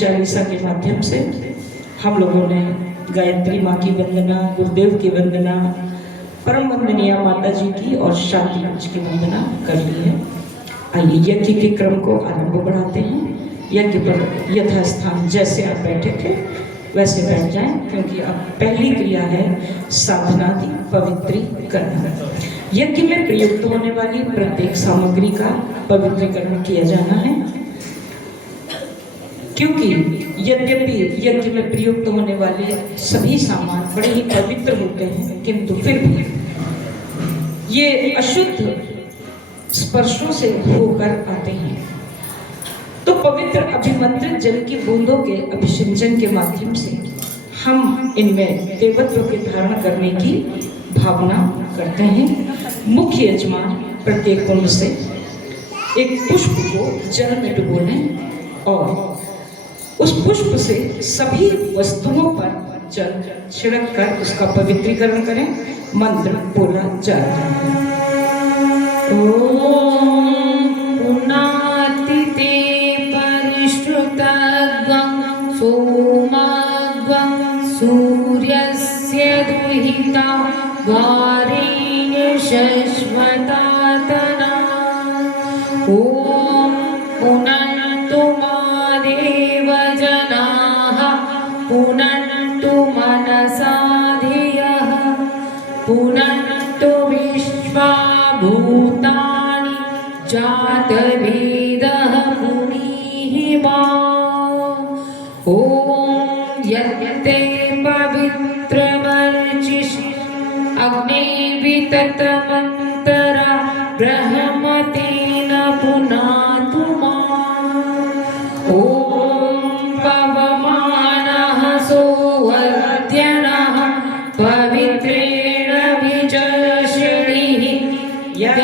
चालीसा के माध्यम से हम लोगों ने गायत्री माँ की वंदना, गुरुदेव की वंदना, परम वंदनीय माता जी की और शांति कुंज की वंदना कर ली है। आइए यज्ञ के क्रम को आरंभ बढ़ाते हैं। यज्ञ पर यथास्थान जैसे आप बैठे थे वैसे बैठ जाएं, क्योंकि अब पहली क्रिया है साधनादि पवित्रीकरण। यज्ञ में प्रयुक्त होने वाली प्रत्येक सामग्री का पवित्रीकरण किया जाना है, क्योंकि यद्यपि यज्ञ में प्रयुक्त होने वाले सभी सामान बड़े ही पवित्र होते हैं, किंतु फिर भी ये अशुद्ध स्पर्शों से होकर आते हैं। तो पवित्र अभिमंत्रित जल की बूंदों के अभिषिंचन के माध्यम से हम इनमें देवत्व के धारण करने की भावना करते हैं। मुख्य यजमान प्रत्येक कुंड से एक पुष्प को जल में डुबो लें और उस पुष्प से सभी वस्तुओं पर जल छिड़क कर उसका पवित्रीकरण करें। मंत्र बोला जा रहा है। सूर्यस्य दुहिता वारेण शश्वतातना ॐ पुनन्तु मादेव जनाः पुनन्तु मनसा धियः पुनन्तु विश्वा भूतानि जातवेदः पुनीः मा यत्ते पवित्रमर्चिषि अग्निविततमन्तरा ब्रह्मतेन पुनातु माम्। ॐ पवमानः सोऽध्यनः पवित्रेण विजर्षणिः यः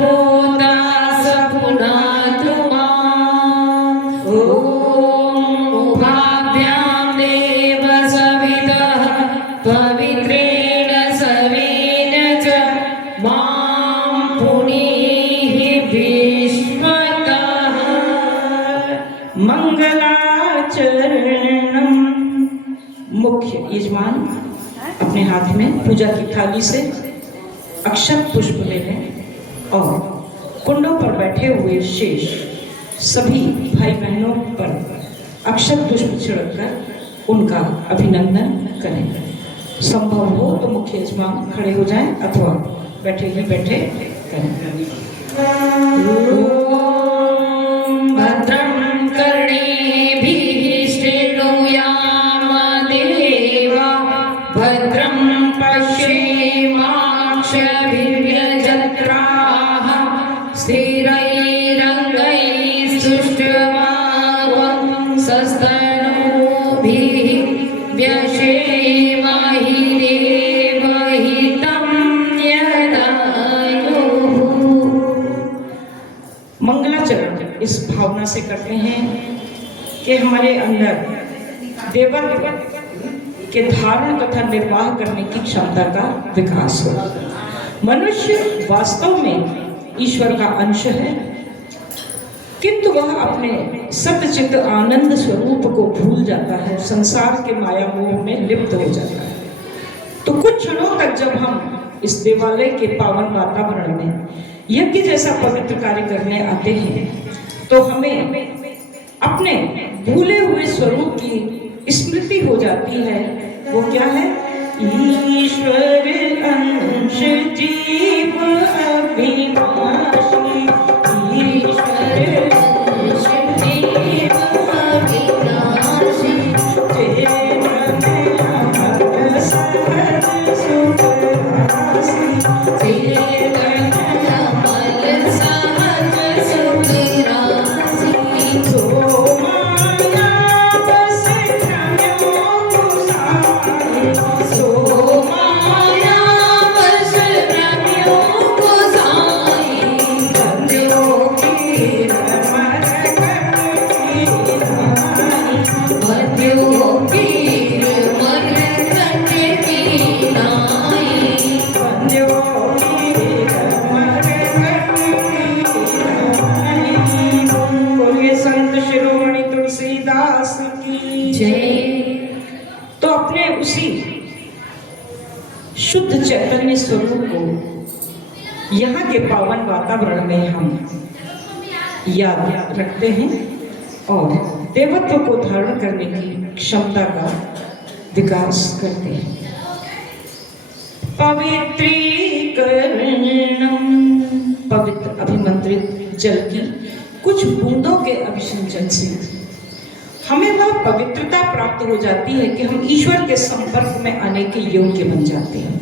पोता स पुनातु माम्। पवित्रेण सवेन च मां पुनीः विश्वतः। मंगलाचरणम। मुख्य यजमान अपने हाथ में पूजा की थाली से अक्षत पुष्प ले लें और कुंडों पर बैठे हुए शेष सभी भाई बहनों पर अक्षत पुष्प छिड़ककर उनका अभिनंदन करें। संभव हो तो मुख्य यजमान खड़े हो जाएं अथवा बैठे ही बैठे करें। भद्रं कर्णेभिः शृणुयाम देवा भद्रं पश्येमाक्षभिर्यजत्राः स्थिरैरङ्गैः सुष्ठुवागं सस्तनूभिः व्यशेमहि देवहितं यदायुः। मंगलाचरण इस भावना से करते हैं कि हमारे अंदर देवत्व के धारण तथा निर्वाह करने की क्षमता का विकास हो। मनुष्य वास्तव में ईश्वर का अंश है, किंतु वह अपने सतचित आनंद स्वरूप को भूल जाता है, संसार के माया मोह में लिप्त हो जाता है। तो कुछ क्षणों तक जब हम इस देवालय के पावन वातावरण में यज्ञ जैसा पवित्र कार्य करने आते हैं तो हमें अपने भूले हुए स्वरूप की स्मृति हो जाती है। वो क्या है? ईश्वर अंश जीव अविनाशी, ईश्वर अंश जीव अविनाशी, तेन अमर सहज सुख राशि, तेन अमर सहज सुख राशि। सो माया बस भ्रमयों गुसारे, सो माया बस भ्रमयों गुसारे। उसी शुद्ध चैतन्य स्वरूप को यहाँ के पावन वातावरण में हम याद रखते हैं और देवत्व को धारण करने की क्षमता का विकास करते हैं। पवित्रीकरणम, पवित्र अभिमंत्रित जल की कुछ बूंदों के अभिषेचन से हमें वह पवित्रता प्राप्त हो जाती है कि हम ईश्वर के संपर्क में आने के योग्य बन जाते हैं।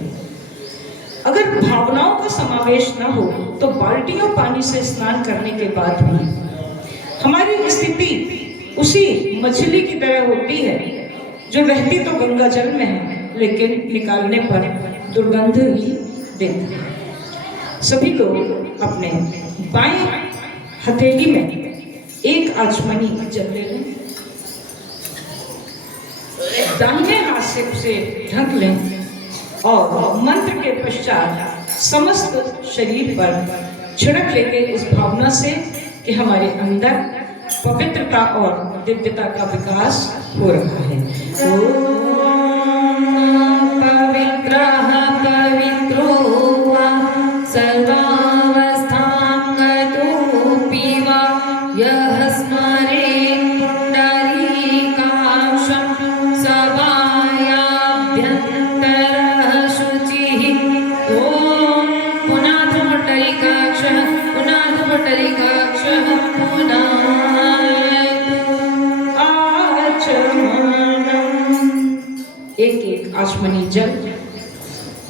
अगर भावनाओं का समावेश न हो तो बाल्टियों पानी से स्नान करने के बाद भी हमारी स्थिति उसी मछली की तरह होती है जो रहती तो गंगा जल में है लेकिन निकालने पर दुर्गंध ही देती है। सभी लोग अपने बाएं हथेली में एक आचमनी जल ले लें, दाहिने हाथ से उसे ढक लें और मंत्र के पश्चात समस्त शरीर पर छिड़क लेंगे इस भावना से कि हमारे अंदर पवित्रता और दिव्यता का विकास हो रहा है। पवित्रः पवित्रो वा सर्वावस्थां गतोऽपि वा यः स्मरेत् पुण्डरीकाक्षं सभायाभ्यन्तरः शुचिः। ॐ पुनाथ पुण्डरीकाक्षः पुनाथ पुण्डरीकाक्षः पुनः एक एक आचमनी जल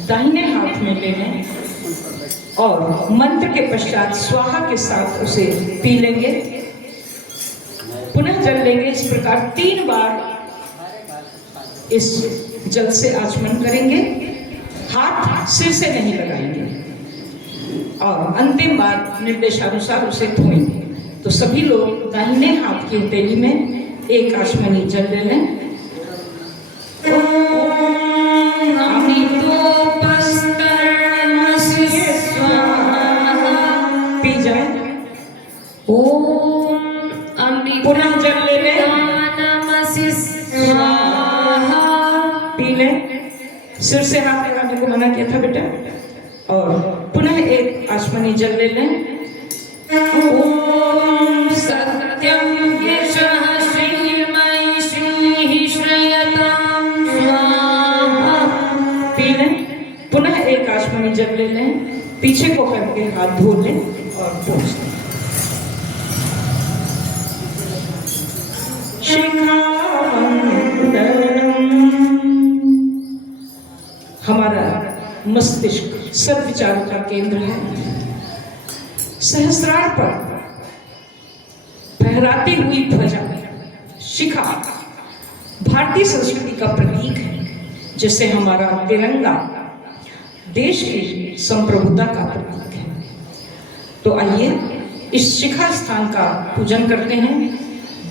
दाहिने हाथ में ले लें और मंत्र के पश्चात स्वाहा के साथ उसे पी लेंगे। पुनः जल लेंगे। इस प्रकार 3 बार इस जल से आचमन करेंगे। हाथ सिर से नहीं लगाएंगे और अंतिम बार निर्देशानुसार उसे धोएंगे। तो सभी लोग दाहिने हाथ की हथेली में एक आचमनी जल ले लें। पी जाए। ओम पुनः जल ले लें, पी लें। सिर से हाथ लगाने को मना किया था बेटा। और पुनः एक आचमनी जल ले लें। ओम सत्यम यशः श्रीर्मयि श्रीः श्रयतां स्वाहा। पी लें। पुनः एक आचमनी जल ले लें। पीछे को करके हाथ धो लें और पोंछ लें। हमारा मस्तिष्क सद्विचारों का केंद्र है। सहस्रार पर फहराती हुई ध्वजा शिखा भारतीय संस्कृति का प्रतीक है, जिससे हमारा तिरंगा देश की संप्रभुता का प्रतीक है। तो आइए इस शिखा स्थान का पूजन करते हैं।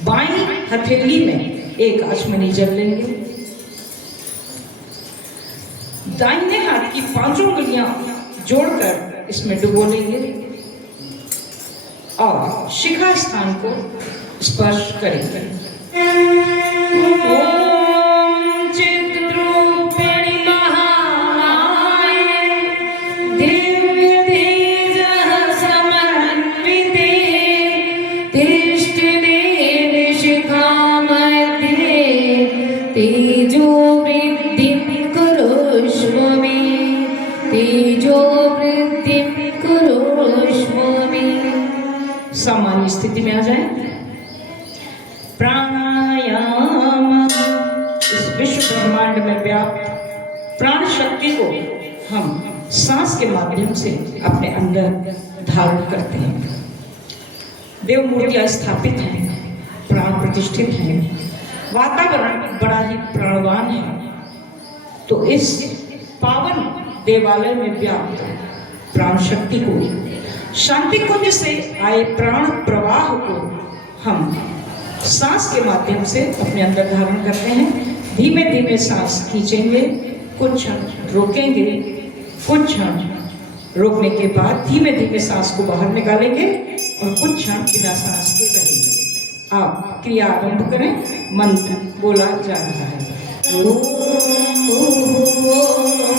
बाईं हथेली में एक आचमनी जल लेंगे। दाहिने हाथ की 5 उंगलियां जोड़कर इसमें डुबो लेंगे और शिखा स्थान को स्पर्श करेंगे। ओम चिद्रूपिणी महामाये दिव्य तेजः समन्विते तिष्ठते शिखा मध्ये तेजो वृद्धिं कुरुष्व मे तेजो वृद्धिं कुरुष्व मे। सामान्य स्थिति में आ जाए। प्राणायाम, इस विश्व ब्रह्मांड में व्याप्त प्राण शक्ति को हम सांस के माध्यम से अपने अंदर धारण करते हैं। देव मूर्तियां स्थापित हैं, प्राण प्रतिष्ठित हैं, वातावरण बड़ा ही प्राणवान है। तो इस पावन देवालय में व्याप्त प्राण शक्ति को, शांति कुंज से आए प्राण प्रवाह को हम सांस के माध्यम से अपने अंदर धारण करते हैं। धीमे धीमे सांस खींचेंगे, कुछ क्षण रोकेंगे, कुछ क्षण रोकने के बाद धीमे धीमे सांस को बाहर निकालेंगे और कुछ क्षण बिना सांस के रहेंगे। आप क्रिया आरंभ करें। मंत्र बोला जा रहा है।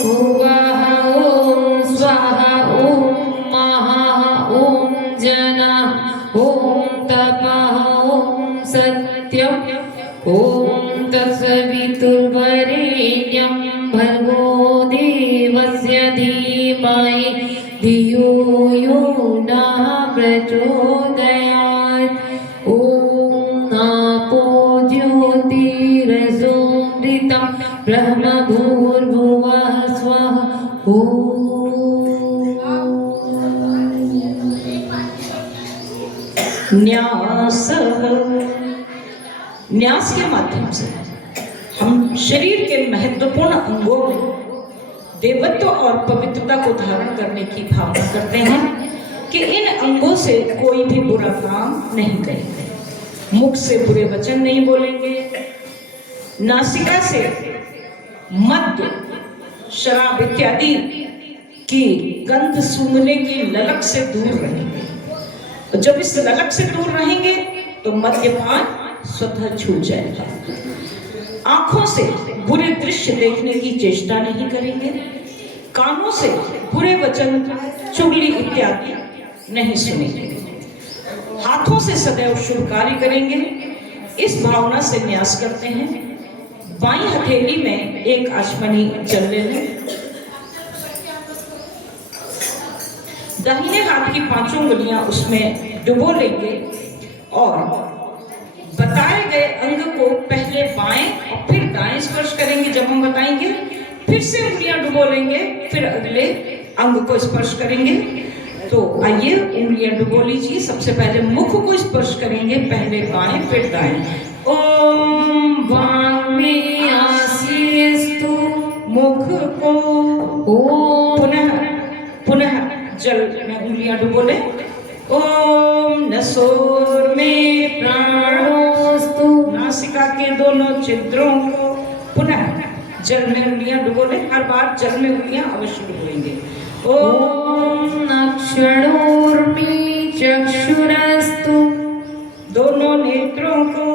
भुवः ॐ स्वाहा ॐ महः ॐ जनः ॐ तपः ॐ सत्यम् ॐ तत्सवितुर्वरेण्यं भर्गो देवस्य धीमहि धियो यो नः प्रचोदयात् ॐ आपो ज्योतिरसोऽमृतं ब्रह्म भूर्भुवः स्वः न्यास के माध्यम से हम शरीर के महत्वपूर्ण अंगों में देवत्व और पवित्रता को धारण करने की भावना करते हैं कि इन अंगों से कोई भी बुरा काम नहीं करेंगे, मुख से बुरे वचन नहीं बोलेंगे, नासिका से मद्य शराब इत्यादि की गंध सूंघने की ललक से दूर रहेंगे। और जब इस ललक से दूर रहेंगे तो मद्यपान स्वतः छूट जाएगा। आंखों से बुरे दृश्य देखने की चेष्टा नहीं करेंगे, कानों से बुरे वचन चुगली इत्यादि नहीं सुनेंगे, हाथों से सदैव शुभ कार्य करेंगे। इस भावना से न्यास करते हैं। बाईं हथेली में एक आचमनी जल ले लें। दाहिने हाथ की 5 उंगलियां उसमें डुबो लेंगे और बताए गए अंग को पहले बाएं और फिर दाएं स्पर्श करेंगे। जब हम बताएंगे फिर से उंगलियां डुबो लेंगे, फिर अगले अंग को स्पर्श करेंगे। तो आइए उंगलियां डुबो लीजिए। सबसे पहले मुख को स्पर्श करेंगे, पहले बाएं फिर दाएं। ओम वाङ्मे आसीस्तु मुख को ॐ पुनः जल में उंगलियां डुबो लें। ओम नसोर में प्राणोस्तु नासिका के दोनों छिद्रों को पुनः जल में उंगलियां डुबो लें। हर बार जल में उंगलियां अवश्य डुबोएंगे। ॐ अक्षणोर्मे चक्षुरस्तु दोनों नेत्रों को।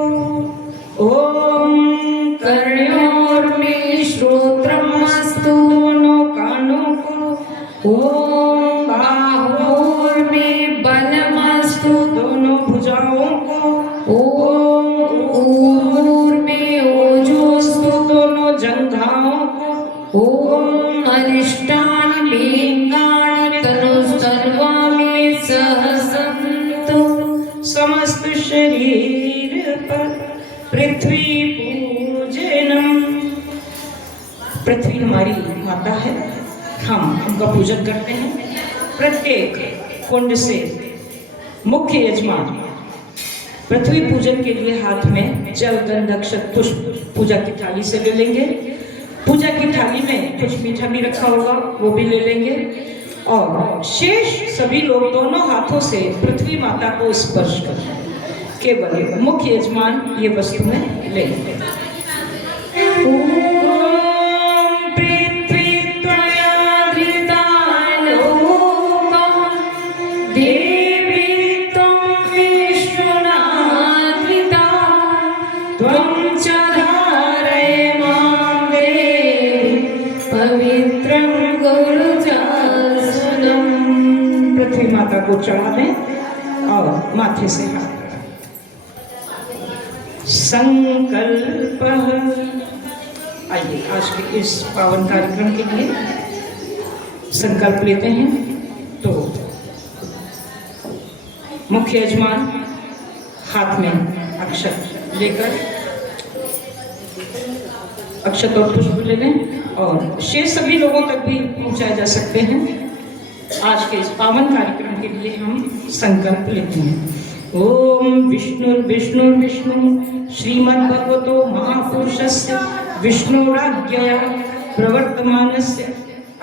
ओम कर्णयोर्मे श्रोत्रमस्तु दोनों कानों को। ॐ बाहोर्मे बलमस्तु दोनों भुजाओं को। ॐ ऊर्मे ओजोस्तु दोनों जंघाओं को। ॐ अरिष्टानि लिंगानि तनुस्तन्वा मे सहसन्तु समस्त शरीर पर पृथ्वी पूजनम। पृथ्वी हमारी माता है, हम उनका पूजन करते हैं। प्रत्येक कुंड से मुख्य यजमान पृथ्वी पूजन के लिए हाथ में जल गंध अक्षत पुष्प पूजा की थाली से ले लेंगे। पूजा की थाली में कुछ मीठा भी रखा होगा, वो भी ले लेंगे। और शेष सभी लोग दोनों हाथों से पृथ्वी माता को स्पर्श करें। केवल मुख्य यजमान ये वस्तुएं लेंगे। पृथ्वी माता को चढ़ा दें और माथे से हाथ संकल्प। आइए आज के इस पावन कार्यक्रम के लिए संकल्प लेते हैं। तो मुख्य यजमान हाथ में अक्षत लेकर अक्षत और पुष्प ले लें और शेष सभी लोगों तक भी पहुंचाए जा सकते हैं। आज के इस पावन कार्यक्रम के लिए हम संकल्प लेते हैं। ओम विष्णु विष्णु विष्णु श्रीमद्भगवतो महापुरुषस्य विष्णुराज्ञया प्रवर्तमानस्य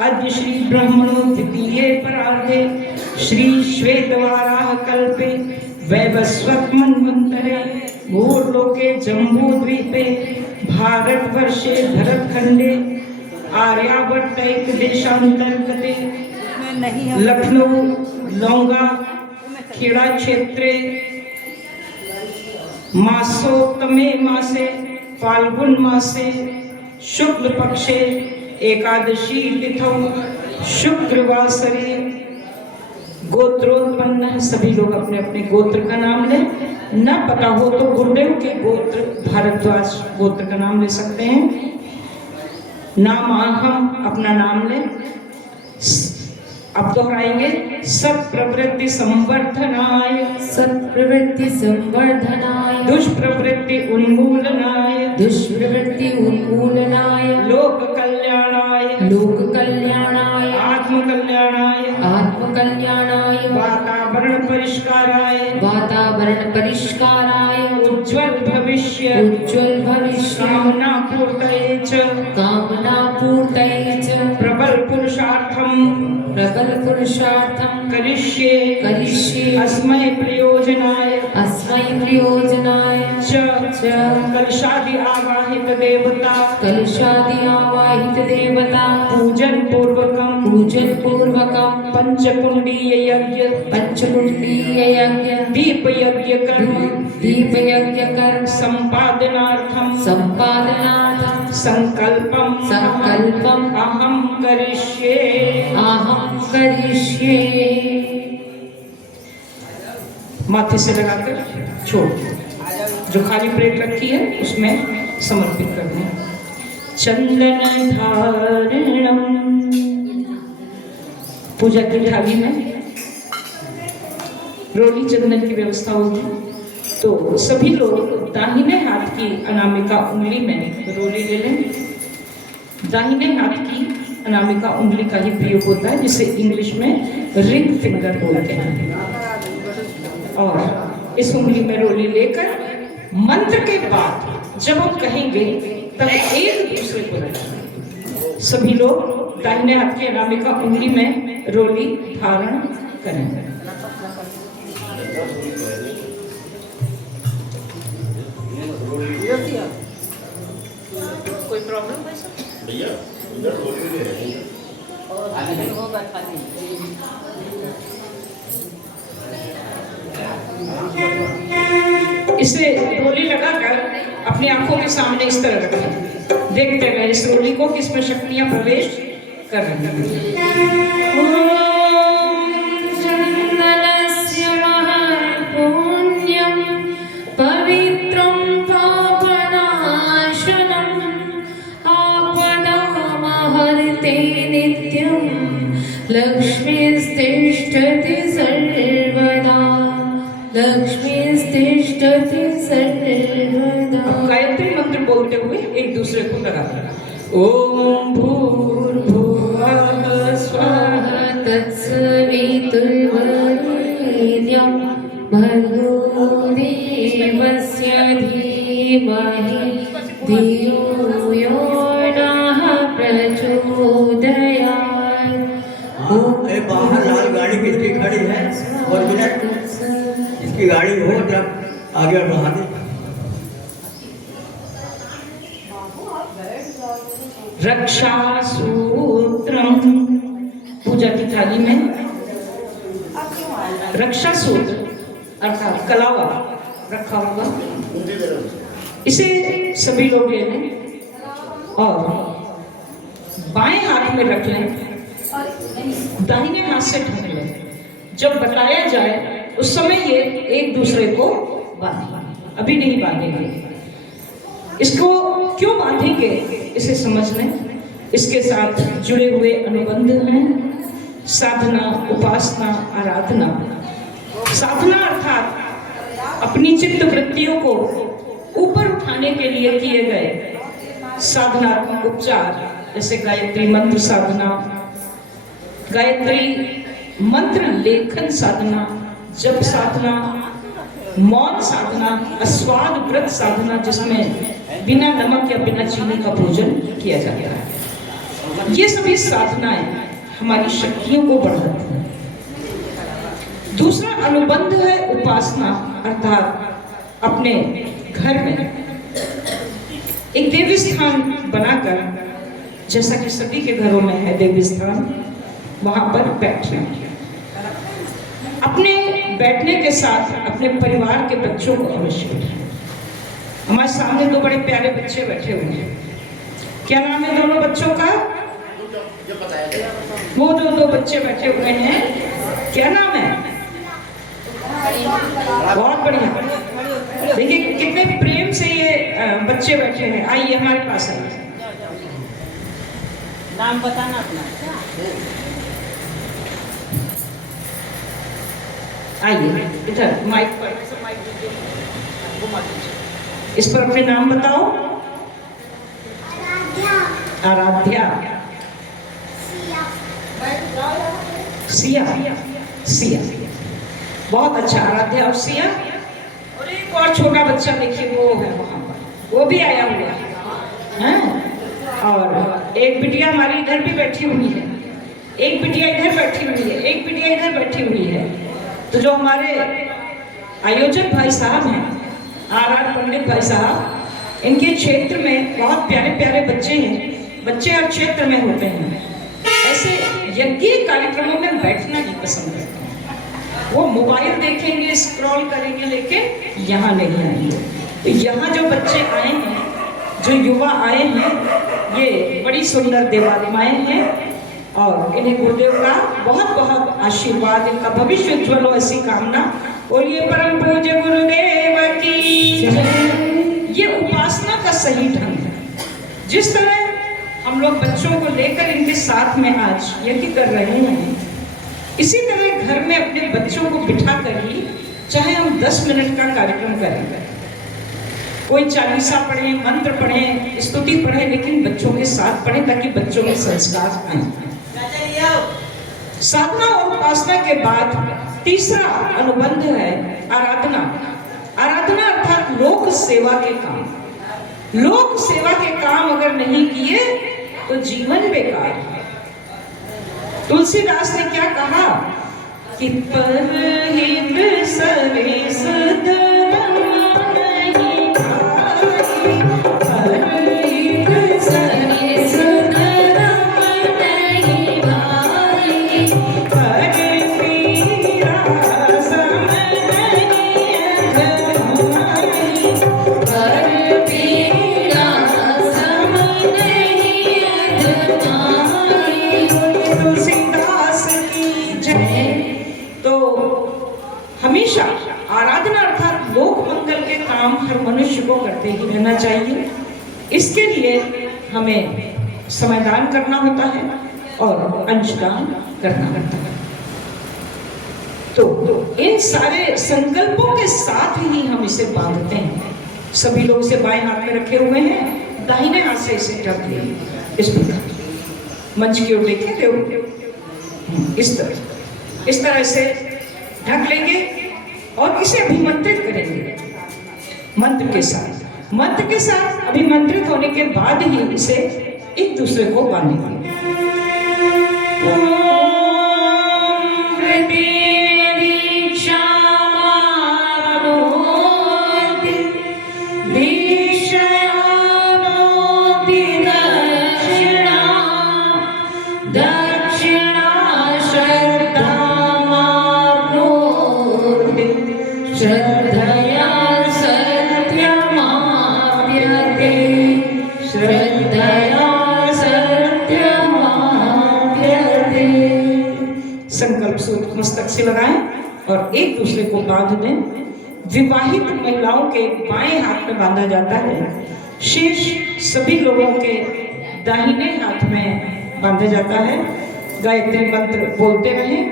अद्य श्री ब्रह्मणो द्वितीये परार्धे श्री श्वेतवाराह कल्पे वैवस्वत मन्वन्तरे भूर्लोके जम्बूद्वीपे भारतवर्षे भरतखंडे आर्यावर्त देशांतर्गते लखनऊ लौंगा खेड़ा क्षेत्रे मासोत्तमे मासे फाल्गुन मासे शुक्ल पक्षे एकादशी तिथौ शुक्रवासरे गोत्रोत्पन्न है। सभी लोग अपने अपने गोत्र का नाम लें। न पता हो तो गुरुदेव के गोत्र भारद्वाज गोत्र का नाम ले सकते हैं। नाम हम अपना नाम लें। अब दोहराएंगे। सत्प्रवृत्ति संवर्धनाय, सत्प्रवृत्ति संवर्धनाय, दुष्प्रवृत्ति उन्मूलनाय, दुष्प्रवृत्ति उन्मूलनाय, लोक कल्याणाय, लोक कल्याणाय, आत्म कल्याणाय, आत्म कल्याणाय, वातावरण परिष्काराय, वातावरण परिष्काराय, उज्ज्वल भविष्य, उज्ज्वल भविष्य, कामना पूर्तये च, कामना पूर्तये च, प्रबल पुरुषार्थम, प्रबल पुरुषार्थं करिष्ये, करिष्ये, अस्मै प्रयोजनाय, अस्मै प्रयोजनाय च कलशादि आवाहित देवता, कलशादि आवाहित देवता, पूजन पूर्वकम, पूजन पूर्वकं पंचकुंडीय यज्ञ, पंचकुंडीय यज्ञ, दीप यज्ञ कर्म, दीप यज्ञ कर्म संपादनार्थम, संपादनार्थं संकल्पम, संकल्पम् अहम करिष्ये। अहं करिष्ये। माथे से लगाकर छोड़ दो। जो खाली प्लेट रखी है उसमें समर्पित कर दें। चंदन धारणम, पूजा की थाली में रोली चंदन की व्यवस्था होगी। तो सभी लोग दाहिने हाथ की अनामिका उंगली में रोली ले लें। दाहिने हाथ की अनामिका उंगली का ही प्रयोग होता है, जिसे इंग्लिश में रिंग फिंगर बोलते हैं। और इस उंगली में रोली लेकर मंत्र के बाद जब हम कहेंगे तब एक दूसरे को रखें। सभी लोग दाहिने हाथ की अनामिका उंगली में रोली धारण करेंगे। कोई प्रॉब्लम है सर? भैया इधर रोटी दे रहे हैं। इसे रोली लगाकर अपनी आंखों के सामने इस तरह रखें। देखते रहे इस रोली को किसमें शक्तियां प्रवेश कर रही हैं। चन्दनस्य महत्पुण्यं पवित्रं पापनाशनम् आपदामहर्ते नित्यं लक्ष्मीस्तिष्ठति सर्वदा, लक्ष्मीस्तिष्ठति सर्वदा। गायत्री मंत्र बोलते हुए एक दूसरे को लगाते हैं। ओम भूर्भुवः स्वः तत्सवितुर्वरेण्यं भर्गो देवस्य धीमहि धियो यो नः प्रचोदयात्। ये बाहर लाल गाड़ी किसकी खड़ी है? और मिनट इसकी गाड़ी हो जब आगे बढ़ा दे। रक्षा सूत्रम, पूजा की थाली में रक्षा सूत्र अर्थात कलावा रखा होगा। इसे सभी लोग ले लें और बाएं हाथ में रख लें, दाहिने हाथ से ढक लें। जब बताया जाए उस समय ये एक दूसरे को बांधें। अभी नहीं बांधेंगे। इसको क्यों बांधेंगे इसे समझ लें। इसके साथ जुड़े हुए अनुबंध हैं साधना, उपासना, आराधना। साधना अर्थात अपनी चित्त वृत्तियों को ऊपर उठाने के लिए किए गए साधनात्मक उपचार, जैसे गायत्री मंत्र साधना, गायत्री मंत्र लेखन साधना, जप साधना, मौन साधना, अस्वाद व्रत साधना, जिसमें बिना नमक या बिना चीनी का भोजन किया जाता है। ये सभी साधनाएं हमारी शक्तियों को बढ़ाती हैं। दूसरा अनुबंध है उपासना, अर्थात अपने घर में एक देवी स्थान बनाकर, जैसा कि सभी के घरों में है देवी स्थान, वहां पर बैठना। अपने बैठने के साथ अपने परिवार के बच्चों को अवश्य बैठाएं। हमारे सामने दो बड़े प्यारे बच्चे बैठे हुए हैं। क्या नाम है दोनों बच्चों का? वो दो बच्चे बैठे हुए हैं, क्या नाम है? बहुत बढ़िया। देखिए कितने प्रेम से ये बच्चे बैठे हैं। आइए हमारे पास आइए, नाम बताना अपना। आइए इधर माइक पर, इस पर अपने नाम बताओ। आराध्या, सिया, सिया, बहुत अच्छा। आराध्या और सिया, और एक और छोटा बच्चा देखिए वो है वहां पर, वो भी आया हुआ है। और एक बिटिया हमारी इधर भी बैठी हुई है, एक बिटिया इधर बैठी हुई है, एक बिटिया इधर बैठी हुई है। तो जो हमारे आयोजक भाई साहब हैं, आर पंडित भाई साहब, इनके क्षेत्र में बहुत प्यारे प्यारे बच्चे हैं। बच्चे हर क्षेत्र में होते हैं, ऐसे यज्ञ कार्यक्रमों में बैठना नहीं पसंद करते हैं। वो मोबाइल देखेंगे, स्क्रॉल करेंगे, लेकिन यहाँ नहीं आएंगे। तो यहाँ जो बच्चे आए हैं, जो युवा आए हैं, ये बड़ी सुंदर देवात्माएं हैं और इन्हें गुरुदेव का बहुत बहुत आशीर्वाद, इनका भविष्य उज्ज्वल हो ऐसी कामना। बोलिए परम पूज्य गुरुदेव की जय। ये उपासना का सही ढंग है। जिस तरह हम लोग बच्चों को लेकर इनके साथ में आज यज्ञ कर रहे हैं, इसी तरह घर में अपने बच्चों को बिठा कर ही चाहे हम 10 मिनट का कार्यक्रम करेंगे, कोई चालीसा पढ़े, मंत्र पढ़े, स्तुति पढ़े, लेकिन बच्चों के साथ पढ़े ताकि बच्चों में संस्कार आए। साधना और उपासना के बाद तीसरा अनुबंध है आराधना। आराधना अर्थात लोक सेवा के काम। लोक सेवा के काम अगर नहीं किए तो जीवन बेकार है। तुलसीदास ने क्या कहा कि परहित सवेस धर्म नहीं भाई, परहित सवेस धर्म नहीं भाई, पर पीरा सम नहीं अधमाई, पर पीरा सम नहीं अधमाई। तुलसीदास की जय। तो हमेशा आराधना अर्थात लोक मंगल के काम हर मनुष्य को करते ही रहना चाहिए। इसके लिए हमें समयदान करना होता है और अंशदान करना होता है। तो इन सारे संकल्पों के साथ ही हम इसे बांधते हैं। सभी लोग इसे बाएं हाथ में रखे हुए हैं, दाहिने हाथ से इसे ढक लें। इस प्रकार मंच की ओर देखें, इस तरह से ढक लेंगे और इसे अभिमंत्रित करेंगे मंत्र के साथ। मंत्र के साथ अभिमंत्रित होने के बाद ही इसे एक दूसरे को बांधेंगे। श्रद्धया सत्यमाप्यते, श्रद्धया सत्यमाप्यते। संकल्प सूत्र मस्तक से लगाएं और एक दूसरे को बांध दें। विवाहित महिलाओं के बाएं हाथ में बांधा जाता है, शेष सभी लोगों के दाहिने हाथ में बांधा जाता है। गायत्री मंत्र बोलते रहें।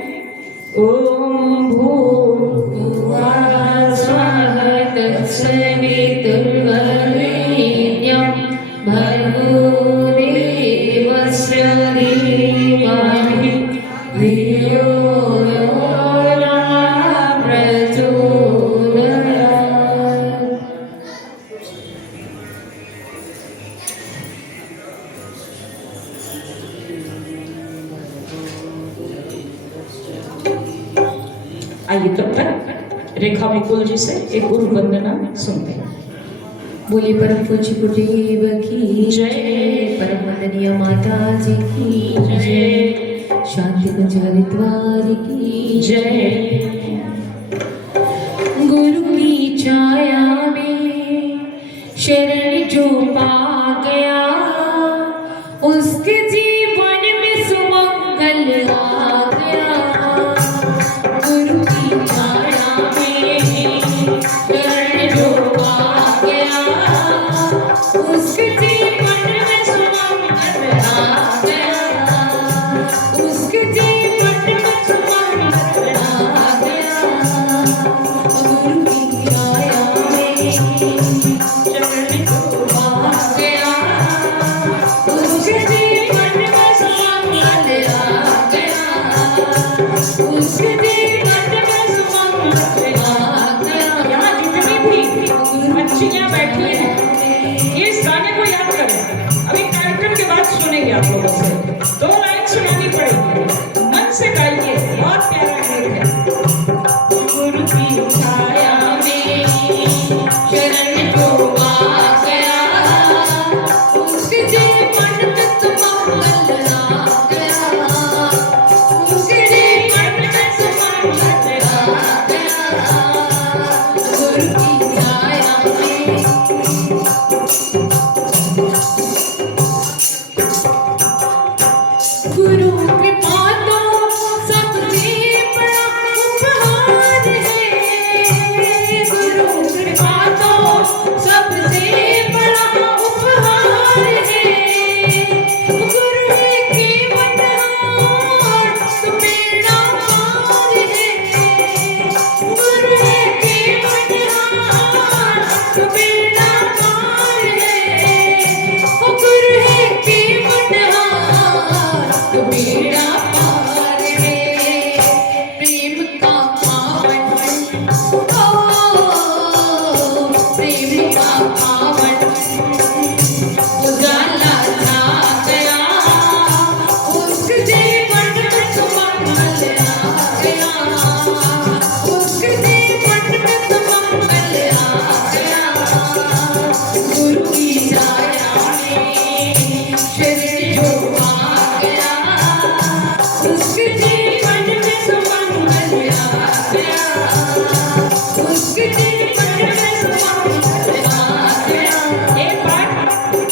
ओम भूर्भुवः स्वः तत्सवितुर्वरेण्यं भर्गो देवस्य धीमहि धियो यो नः प्रचोदयात्। आइए तब तक रेखा विपुल जी से एक गुरु वंदना सुनते हैं। बोली परम पूज्य गुरुदेव की जय, परम वंदनीय माता जी की जय, शांति कुंज हरिद्वार की जय। गुरु की छाया में शरण जो पा गया, उसके जीवन में सुमंगल आ गया, गुरु की छाया में शरण जो आ गया, उसके जीवन में सुमंगल आ गया, उसके जीवन में सुमंगल आ गया, गुरु की छाया में शरण जो आ गया, उसके जीवन में सुमंगल आ गया, उसके जीवन में सुमंगल आ गया। यहाँ जितनी भी बच्चियाँ बैठी हैं ये इस गाने को याद करें। अभी कार्यक्रम के बाद सुनेंगे आप लोगों से, 2 लाइन सुनानी पड़ेगी, मन से गाइए, बहुत प्यारा गीत है। गुरु की छाया में शरण जो आ गया, उसके जीवन में सुमंगल आ गया, उसके जीवन में सुमंगल आ गया, गुरु की छाया में। गुरु कृपा तो सबसे बड़ा उपहार है, गुरु कृपा तो सबसे बड़ा उपहार है, गुरु है केवटहार तो बेड़ा पार है, गुरु है केवटहार तो बेड़ा पार है, गुरु है केवटहार तो बेड़ा पार है, प्रेम का पावन, प्रेम का पावन उजाला छा गया, उसके जीवन में सुमंगल आ गया, उसके जीवन में सुमंगल आ गया, गुरु की छाया में शरण जो आ गया, उसके जीवन में सुमंगल आ गया, उसके जीवन में सुमंगल आ गया। एक बार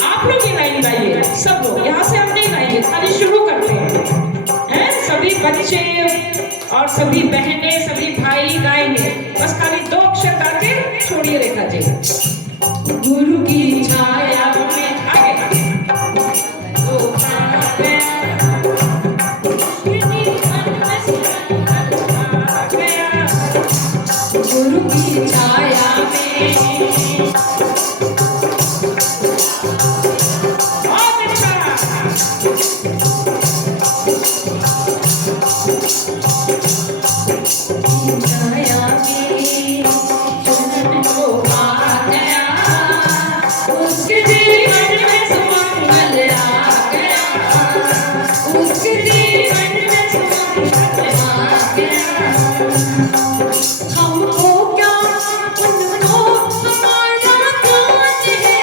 आप लोग ये लाइन गाइए, सब लोग, यहाँ से हम नहीं गाएंगे, खाली शुरू करते हैं, सभी बच्चे और सभी बहनें, सभी भाई गाएंगे, बस खाली 2 अक्षर गा के छोड़िए रेखा जी। गुरु की छाया में आगे तो आ गया, उसके जीवन में सुमंगल आ गया, गुरु की छाया में। बहुत अच्छा। छाया में शरण जो आ गया, उसके जीवन में सुमंगल आ गया, उसके जीवन में सुमंगल आ गया। हमको क्या उनको हमारा ज्ञान है,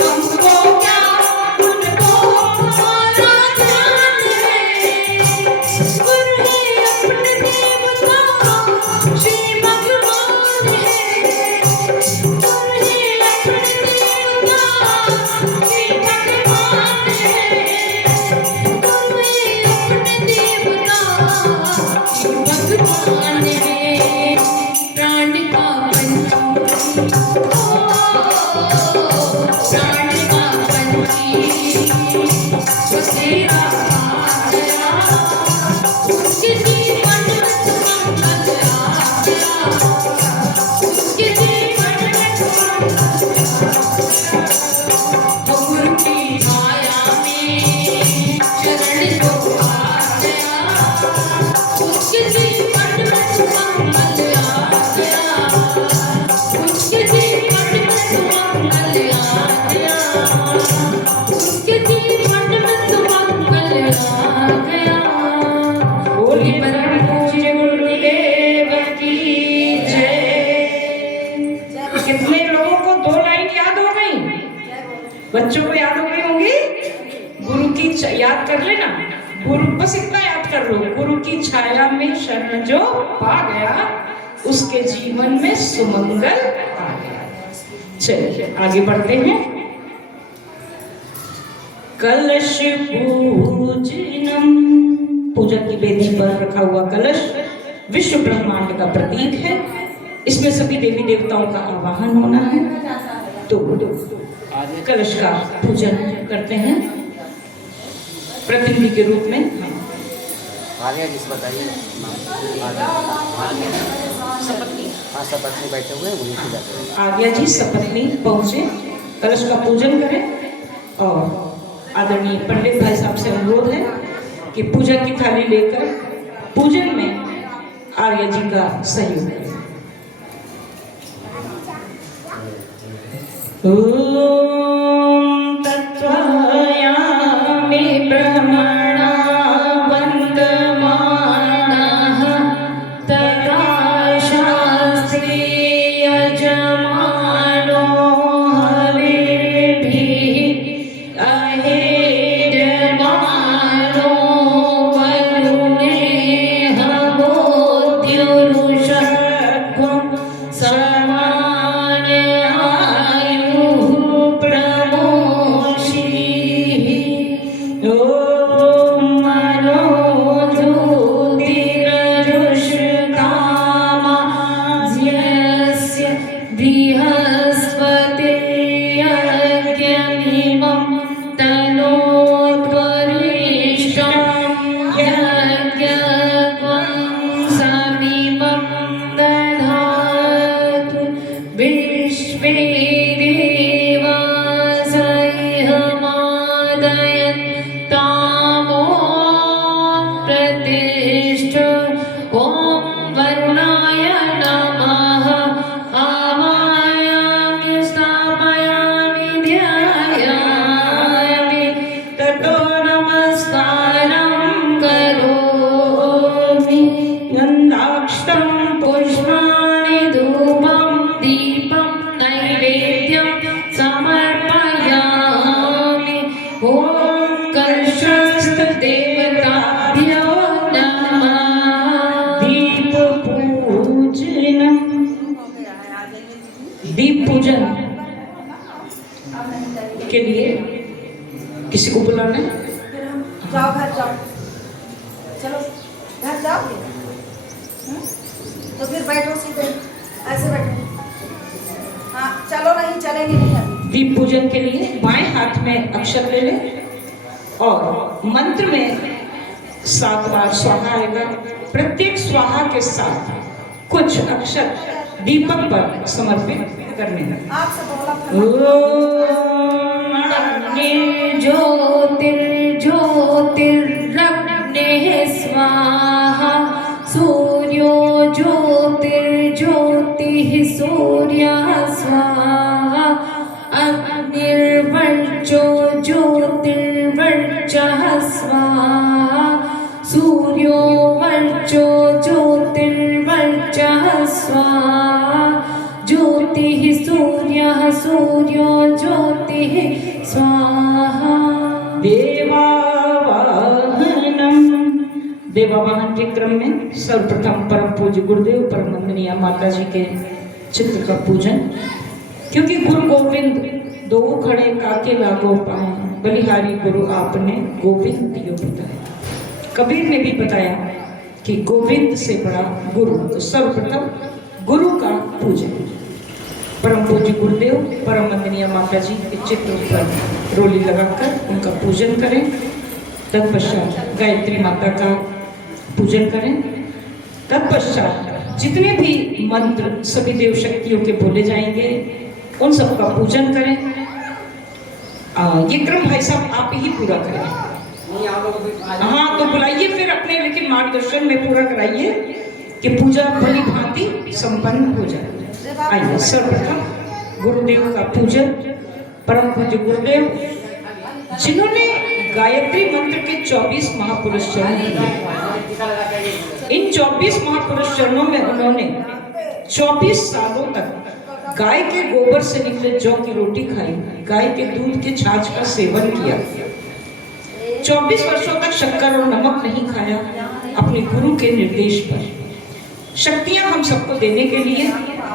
हमको क्या उनको हमारा ज्ञान है, गुरु है अपने देवता श्री भगवान है, गुरु है अपने देवता श्री भगवान है, गुरु है अपने देवता श्री भगवान है, प्राण का पंछी, प्राण का पंछी वो तेरा आ गया, उसके जीवन में सुमंगल आ गया, उसके जीवन में सुमंगल आ गया। गुरु की छाया में शरण जो आ गया, उसके जीवन में सुमंगल आ गया, उसके जीवन में सुमंगल आ गया, उसके जीवन में सुमंगल आ गया। बोलिए परम पूज्य गुरुदेव की जय। कितने लोगों को 2 लाइन याद हो गई? बच्चों को याद हो गई होंगी? गुरु की याद कर लेना, गुरु बस इतना याद कर लो, गुरु की छाया में शरण जो पा गया, उसके जीवन में सुमंगल आ गया। चलिए आगे बढ़ते हैं। कलश पूजनम, पूजा की वेदी पर रखा हुआ कलश विश्व ब्रह्मांड का प्रतीक है। इसमें सभी देवी देवताओं का आवाहन होना है। तो कलश का पूजन करते हैं प्रतिनिधि के रूप में। आर्या जिस बताइए सपत्नी, हाँ सपत्नी बैठे हुए हैं उन्हीं की जाते हैं। आर्या जी सपत्नी पहुंचे, कलश का पूजन करें और आदरणीय पंडित भाई साहब से अनुरोध है कि पूजा की थाली लेकर पूजन में आर्या जी का सहयोग करें। ओम तत्त्वयामि ब्रह्मणा वन्दमानः तथा शास्त्रे यजमानो हविर्भिः अहेजमानो वरुणेह बोध्युरुषध्वं समान आयुः प्रमोषिः। ॐ मनोधूतिरजुष्कामाज्यस्य बृहस्पतिर्यज्ञमिमं तनोत्वरिष्ठं यज्ञं समिमं दधातु विश्वे देवासह्यमादयन्तामो प्रतिष्ठ। ॐ वरुणाय नमः आवाहयामि स्थापयामि ध्यायामि ततो नमस्कारं करोमि। गन्धाक्षतं पुष्पाणि धूपं दीपं नैवेद्यं समर्पयामि। ॐ कर्षस्थदेवताभ्यो नमः। दीपपूजनम, दीप पूजन के लिए किसी को बुलाना है? जाओ घर जाओ, चलो घर जाओ। तो फिर बैठो सीधे, ऐसे बैठो। हाँ चलो, नहीं चलेंगे नहीं अभी। दीप पूजन के लिए बाएं हाथ में अक्षर ले लें और मंत्र में 7 बार स्वाहा आएगा। प्रत्येक स्वाहा के साथ कुछ अक्षर दीपक पर समर्पित करने हैं। आपसे बोला ज्योतिर्ज्योतिर्ग्नेः स्वाहा, सूर्यो ज्योतिर्ज्योतिः सूर्यः स्वाहा, अग्निर्वर्चो ज्योतिर्वर्चः स्वाहा, सूर्यो वर्चो ज्योतिर्वर्चः स्वाहा, ज्योतिः सूर्यः सूर्यो ज्योतिः स्वाहा। देवावाहनम, देवावाहन के क्रम में सर्वप्रथम परम पूज्य गुरुदेव परम वंदनीय माता जी के चित्र का पूजन, क्योंकि गुरु गोविंद दो खड़े काके लागो पाए, बलिहारी गुरु आपने गोविंद दियो बताया। कबीर ने भी बताया कि गोविंद से बड़ा गुरु। तो सर्वप्रथम गुरु का पूजन, परम पूज्य गुरुदेव परम वंदनीय माता जी के चित्र पर रोली लगाकर उनका पूजन करें। तत्पश्चात गायत्री माता का पूजन करें। तत्पश्चात जितने भी मंत्र सभी देव शक्तियों के बोले जाएंगे उन सबका पूजन करें। ये क्रम भाई साहब आप ही पूरा करें। हाँ तो बुलाइए फिर अपने, लेकिन मार्गदर्शन में पूरा कराइए कि पूजा भली भांति संपन्न हो जाए। आइए सर्वप्रथम गुरुदेव का पूजन। परम पूज्य गुरुदेव जिन्होंने गायत्री मंत्र के 24 महापुरुष चरण किए, इन 24 महापुरुष चरणों में उन्होंने 24 सालों तक गाय के गोबर से निकले जौ की रोटी खाई, गाय के दूध के छाछ का सेवन किया, 24 वर्षों तक शक्कर और नमक नहीं खाया अपने गुरु के निर्देश पर। शक्तियां हम सबको देने के लिए,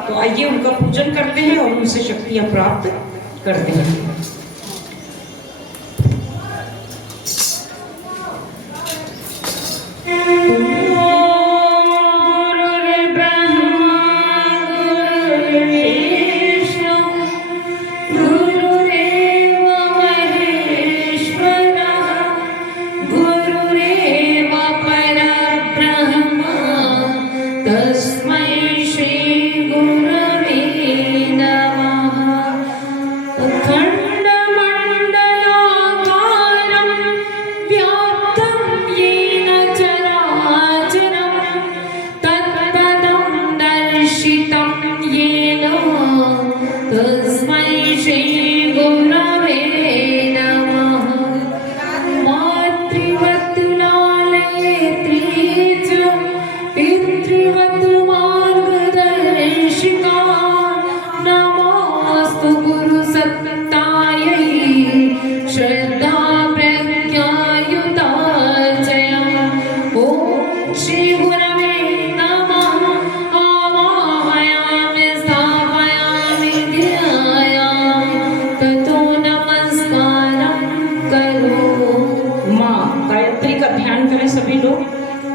तो आइए उनका पूजन करते हैं और उनसे शक्तियां प्राप्त करते हैं।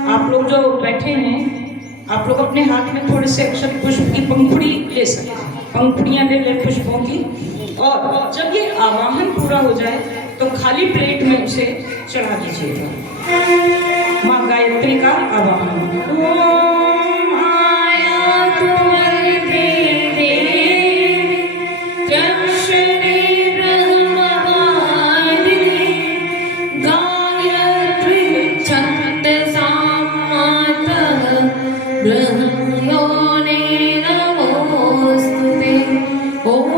आप लोग जो बैठे हैं, आप लोग अपने हाथ में थोड़े से अक्षत पुष्प की पंखुड़ी ले सकते हैं, पंखुड़ियां ले लें पुष्पों की। और जब ये आवाहन पूरा हो जाए तो खाली प्लेट में उसे चढ़ा दीजिएगा। माँ गायत्री का आवाहन। ओम आयात वरदे देवी चक्षुरे ब्रह्मवादिनी गायत्री छन्दसां मातः ब्रह्मयोने नमोस्तुते। ओम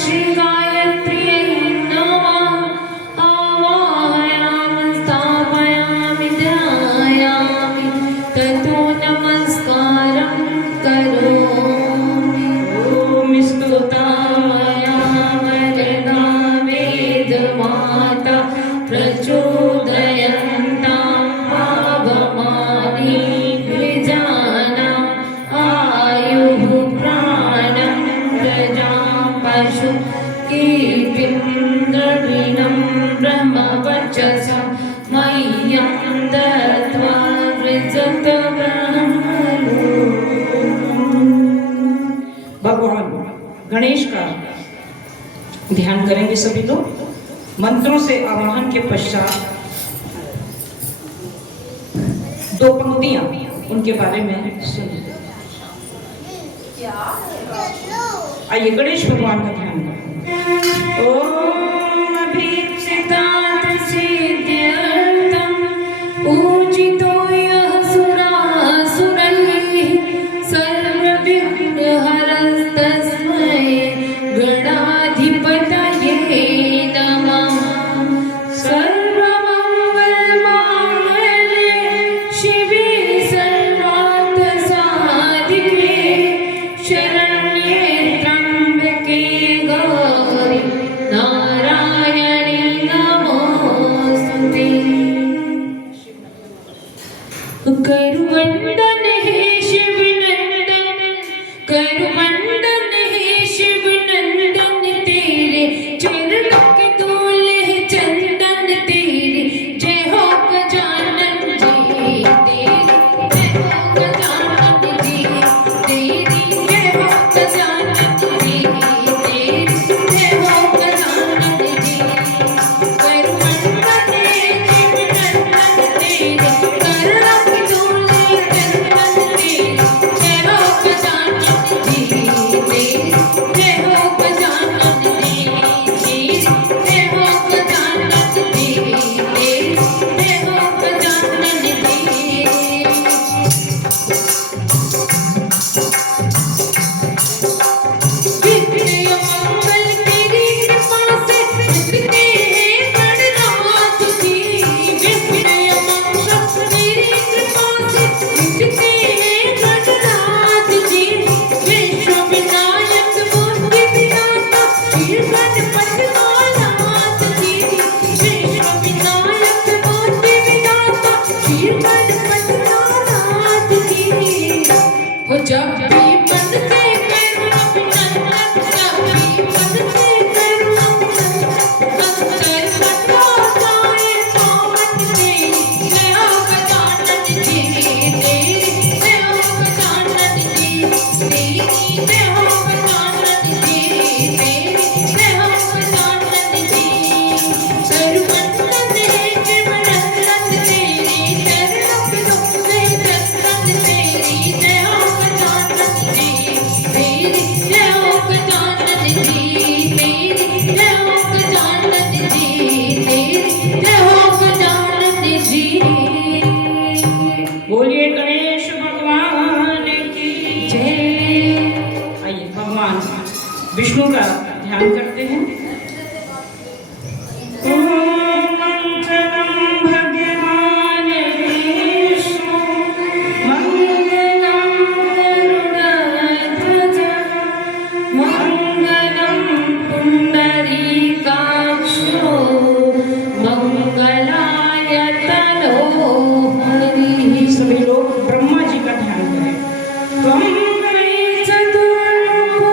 श्री गायत्र्यै नमः। आवाहयामि स्थापयामि ध्यायामि ततो नमस्कारं करोमि। ओम स्तुताया वरदा वेदमाता प्रचोदयन्तां पावमानि द्विजानाम् आयुः प्राणं प्रजां पशु कीर्तिं द्रविणं ब्रह्मवर्चसा मह्यं दत्त्वा वृजत भगवान गणेश का ध्यान करेंगे सभी लोग। मंत्रों से आवाहन के पश्चात दो पंक्तियां उनके बारे में सुनिए। आइए गणेश भगवान का ध्यान करें। ओम अभीप्सितात् सिद्ध्यर्थं पूजितो यः सुरासुरैः सर्वविघ्नहरस्तस्मै गणाधिपतये नमः। सर्वमङ्गलमाङ्गल्ये शिवे सर्वार्थसाधिके शरण्ये त्र्यम्बके गौरि नारायणी नमोस्तुते। करुवंदन हे शिवनंदन, करुवंदन हे शिवनंदन, तेरे चरणों के धूल है चंदन, तेरे जय हो गजानन जी, तेरी जय हो गजानन जी, तेरी जय हो गजानन जी, तेरी जय हो गजानन जी। करुवंदन हे शिवनंदन, तेरे चरणों के धूल है चंदन, तेरी जय हो गजानन जी, तेरी जय हो गजानन जी, तेरी जय हो गजानन जी, तेरी जय हो गजानन जी। विघ्न मंगल तेरी कृपा से मिटते हैं गणनाथ जी, विघ्न मंगल तेरी कृपा से मिटते हैं गणनाथ जी। विश्व विनायक बुद्धि विनाता वीर गणपति नाथ जी, विश्व विनायक बुद्धि विनाता वीर गणपति नाथ जी। हो जब भी मन से करूं अभिनंदन, जब भी मन से करूं अभिनंदन, अंतर जाए पावन तेरी जय हो गजानन जी, तेरी जय हो गजानन जी, तेरी जय हो गजानन जी, तेरी जय हो गजानन जी। सर्ववंदन हे शिवनंदन, तेरी चरणों के धूल है चंदन, तेरी जय हो गजानन जी, तेरी जय हो गजानन जी, तेरी जय हो गजानन जी, तेरी जय हो गजानन जी। बोलिए गणेश भगवान की जय। आइए भगवान विष्णु का ध्यान करते हैं। ओम मंगलम भगवान विष्णु मंगलम गरुड़ध्वज मंगलम पुंडरीकाक्षो मंगलाय तनोहरि। सभी लोग ब्रह्मा जी का ध्यान करें। त्वं वै चतुर्मुखो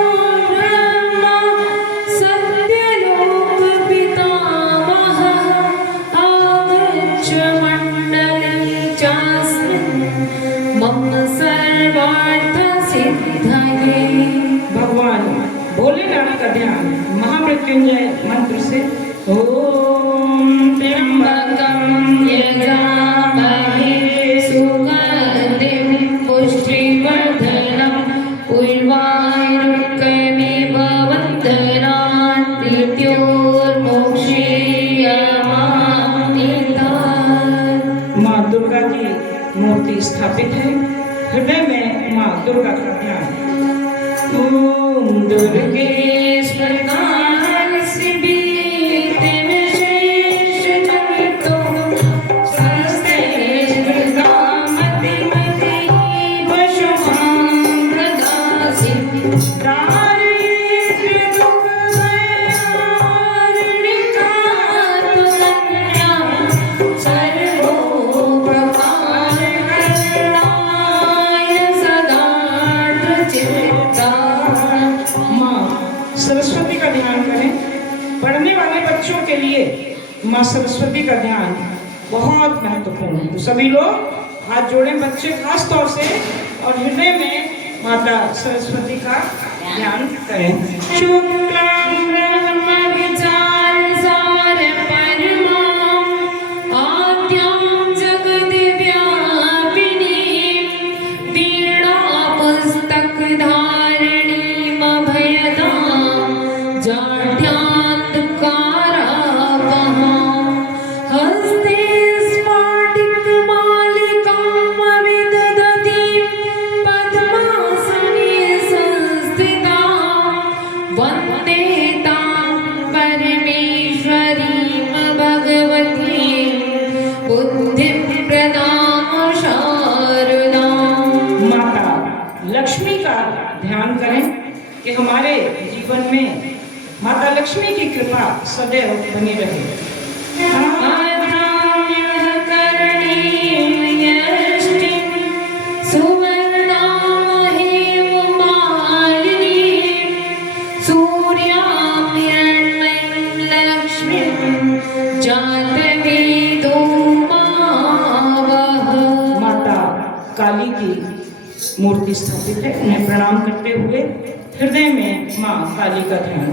ब्रह्मा सत्यलोक पितामहः आगच्छ मण्डले चास्मिन् मम सर्वार्थ सिद्धये। भगवान भोलेनाथ का ध्यान महामृत्युंजय मंत्र से ओम त्र्यंबकं यजामहे सुगन्धिं पुष्टिवर्धनं उर्वारुकमिव वन्दनान् मृत्योर्मोक्षीयमामृतात्। माँ दुर्गा की मूर्ति स्थापित है। हृदय में माँ दुर्गा का ध्यान। ओम दुर्गे सरस्वती का ध्यान करें। पढ़ने वाले बच्चों के लिए माँ सरस्वती का ध्यान बहुत महत्वपूर्ण है। तो सभी लोग हाथ जोड़ें, बच्चे खास तौर से, और हृदय में माता सरस्वती का ध्यान करें। शुक्लां ब्रह्मविचारसार परमां आद्यां जगद्व्यापिनीं वीणापुस्तकधारिणीमभयदां जाड्यान्धकारावहां हस्ते स्फाटिकमालिकामविदधतीं पद्मासने संस्थितां वन्दे तां परमेश्वरीं भगवतीं बुद्धिप्रदां शारदां। माता लक्ष्मी का ध्यान करें कि हमारे जीवन में माता लक्ष्मी की कृपा सदैव बनी रहे। माता काली की मूर्ति स्थापित है। उन्हें प्रणाम करते हुए हृदय में माँ काली का ध्यान।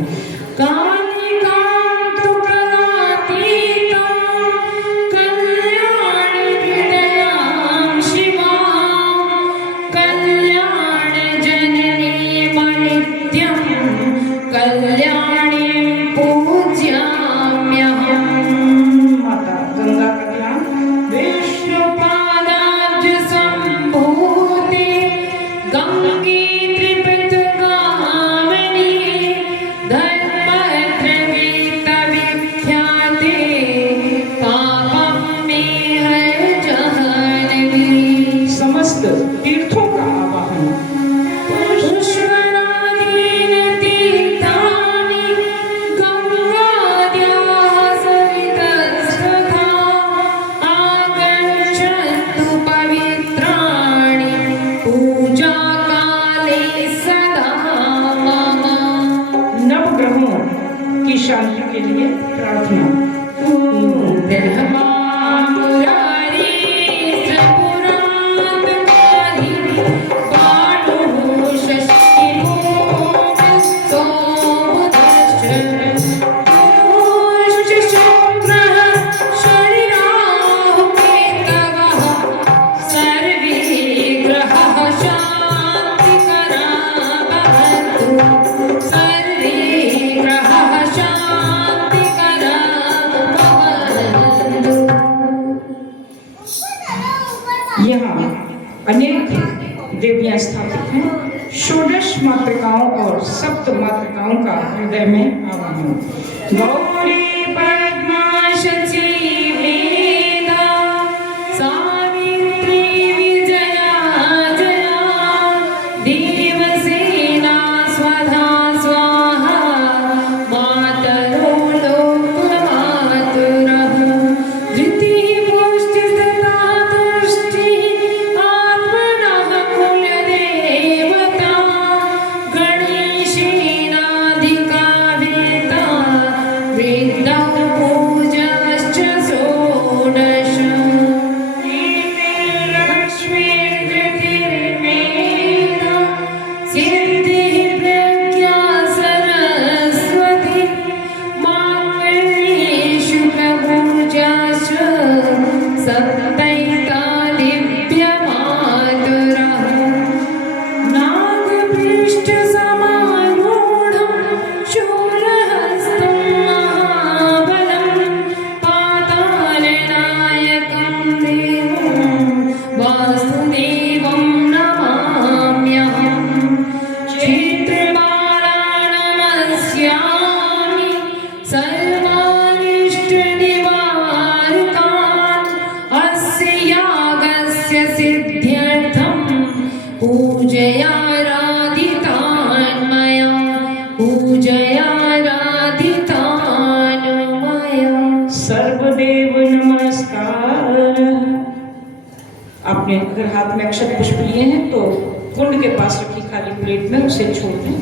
माता गंगा का ध्यान। गंगे त्रिपथगामिनी धर्मद्रवितविख्याते पापं मे हरजहनगी। समस्त तीर्थों का आवाहन। पुष्करादीन तीर्थानि गंगाद्याः सवितस्तथा आगच्छन्तु पवित्राणि पूजाकाले सदा मम। नवग्रहों की शांति के लिए प्रार्थना। ब्रह्मा मुरारी त्रिपुरान्तकारी पाणुः शशिभूषस्तो बुधश्च गुरुश्च शुक्रः शनिराहुः केतवः सर्वे ग्रहाः शान्तिकरा भवन्तु सर्वे ग्रहाः शान्तिकरा भवन्तु। यहाँ अनेक देवियां स्थापित हैं। षोडश मातृकाओं और सप्त मातृकाओं का हृदय में आवाहन। गौरी पद्मा शची वेदा सावित्री विजया जया देवसेना स्वधा स्वाहा मातरो लोकमातुरः धृतिः पुष्टिस्तथा तुष्टिः आत्मनः कुलदेवता गणेशेनाधिका वेता महादेव नमस्कार। आपने अगर हाथ में अक्षत पुष्प लिए हैं तो कुंड के पास रखी खाली प्लेट में उसे छोड़ दें।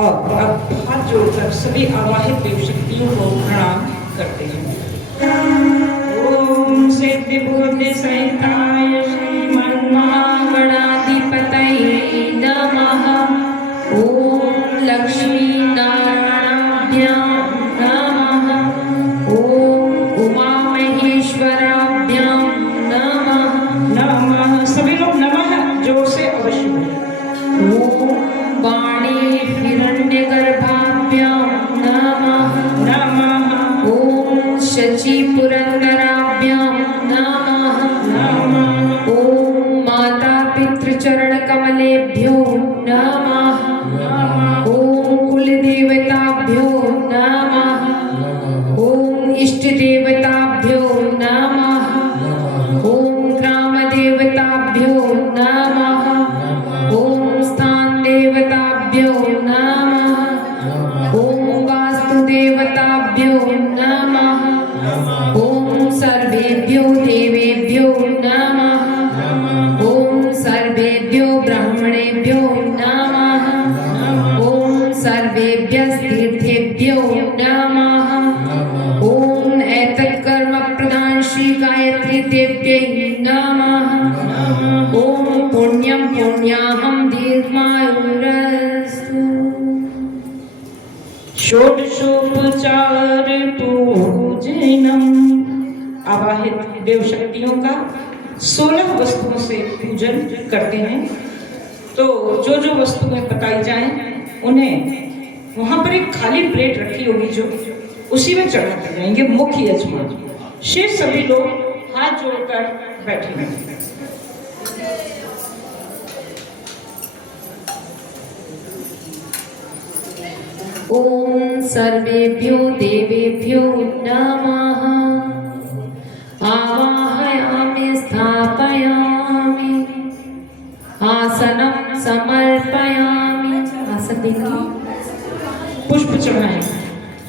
और अब हाथ जोड़कर सभी आवाहित देव शक्तियों को प्रणाम करते हैं। ओम सिद्धि बुद्धि सहिताय गणाधिपतये नमः। ॐ लक्ष्मी नारायणाभ्यां नमः। ॐ उमा महेश्वराभ्यां नमः। नमः। सभी लोग नमः जोर से अवश्य बोलें। ॐ वाणी हिरण्यगर्भाभ्यां नमः। नमः। ॐ शची पुरन्दराभ्यां नमः। नमः। ॐ माता पितृचरण कमलेभ्यो नमः। ॐ कुलदेवताभ्यो नमः। ॐ इष्टदेवताभ्यो नमः। ॐ ग्रामदेवताभ्यो नमः। ॐ स्थानदेवताभ्यो नमः। ॐ वास्तुदेवताभ्यो नमः। ॐ सर्वेभ्यो देवेभ्यो नमः। ॐ सर्वेभ्यो ब्राह्मणेभ्यो नमः। ॐ सर्वेभ्यस्तीर्थेभ्यो नमः। ॐ एतत्कर्म प्रधान श्री गायत्री देव्यै नमः। ॐ पुण्यं पुण्याहं दीर्घायुरस्तु। षोडशोपचार पूजनम। आवाहित देव शक्तियों का 16 वस्तुओं से पूजन करते हैं। तो जो जो वस्तुएं बताई जाएं उन्हें वहां पर एक खाली प्लेट रखी होगी जो उसी में चढ़ाते जाएंगे मुख्य यजमान। शेष सभी लोग हाथ जोड़कर बैठे हैं। ॐ सर्वेभ्यो देवेभ्यो नमः। आवाहयामि स्थापयामि। आसनं समर्पयामि। आसन देंगे। पुष्प चढ़ाएं।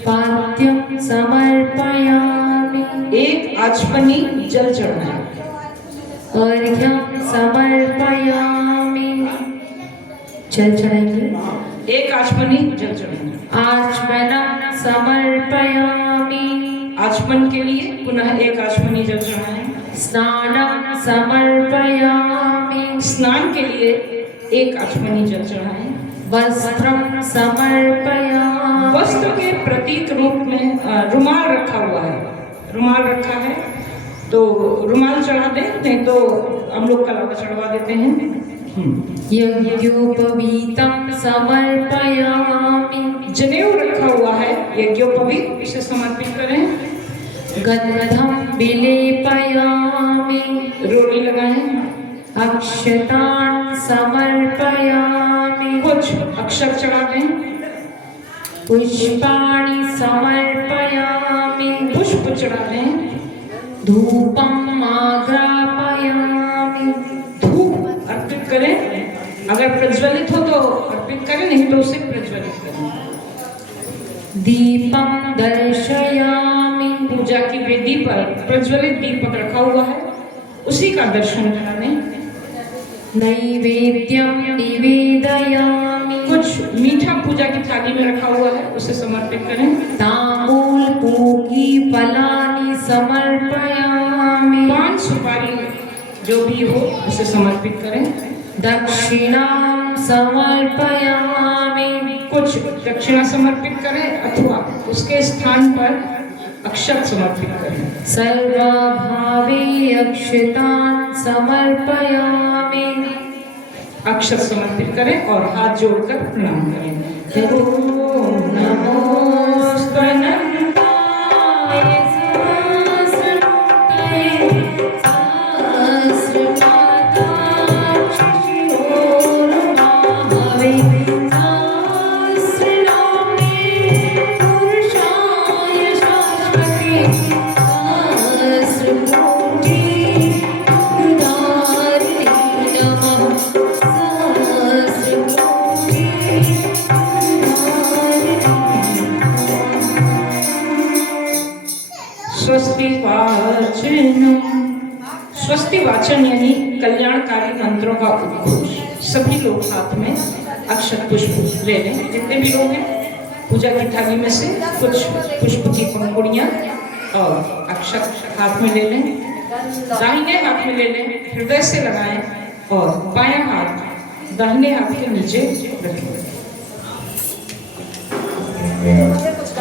पाद्यं समर्पयामि। एक आचमनी जल चढ़ाएं। अर्घ्यं समर्पयामि। जल चढ़ाएंगे। एक आचमनी जल चढ़ाएं। आचमनं समर्पयामि। आचमन के लिए पुनः एक आचमनी जल चढ़ाएं। स्नानं समर्पयामि। स्नान के लिए एक आचमनी जल चढ़ाएं। वस्त्रं समर्पयामि। वस्त्र के प्रतीक रूप में रुमाल रखा हुआ है। रुमाल रखा है तो रुमाल चढ़ा दें, नहीं तो हम लोग कलावा चढ़वा देते हैं। यज्ञोपवीतं समर्पयामि। जनेऊ रखा हुआ है यज्ञोपवीत, इसे समर्पित करें। गन्धं विलेपयामि। रोली लगाएं। अक्षतान् समर्पयामि। कुछ अक्षर चढ़ा दें। पुष्पाणि समर्पयामि। पुष्प चढ़ा दें। धूपम् आग्रापयामि। धूप अर्पित करें। अगर प्रज्वलित हो तो अर्पित करें, नहीं तो उसे प्रज्वलित करें। दीपं दर्शयामि। पूजा की वेदी पर प्रज्वलित दीपक रखा हुआ है, उसी का दर्शन कराने। नैवेद्यं निवेदयामि। कुछ मीठा पूजा की थाली में रखा हुआ है, उसे समर्पित करें। ताम्बूल पूगी फलानि समर्पयामि। पान सुपारी जो भी हो उसे समर्पित करें। दक्षिणां समर्पयामि। कुछ दक्षिणा समर्पित करें अथवा उसके स्थान पर अक्षत समर्पित करें। सर्वभावे अक्षतान् समर्पयामि। अक्षत समर्पित करें और हाथ जोड़कर प्रणाम करें। ओम नमोस्तु अनंताय स्वस्ति वाचनम। स्वस्ति वाचन यानी कल्याणकारी मंत्रों का उद्घोष। सभी लोग हाथ में अक्षत पुष्प ले लें, जितने भी लोग हैं। पूजा की थाली में से कुछ पुष्प की पंखुड़ियाँ और अक्षत हाथ में ले लें। दाहिने हाथ में ले लें, हृदय से लगाएं और बायां हाथ दाहिने हाथ के नीचे रखें।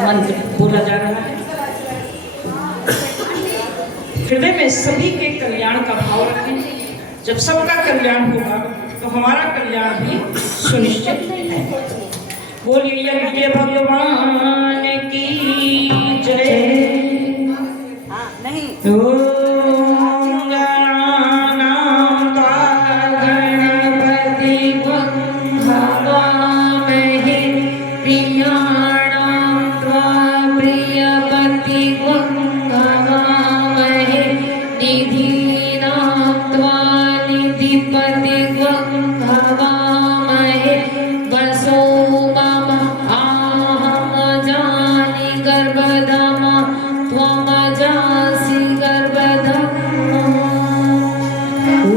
मंत्र बोला जा रहा है। हृदय में सभी के कल्याण का भाव रखें। जब सबका कल्याण होगा तो हमारा कल्याण भी सुनिश्चित है। बोलिए यज्ञ भगवान की जय। हाँ नहीं ओम गणानां त्वा गणपति हवामहे प्रियाणां त्वा प्रियपति हवामहे निधीनां त्वा निधिपति हवामहे वसो मम आहम जानि गर्भधाम त्वमजासि गर्भधाम। ॐ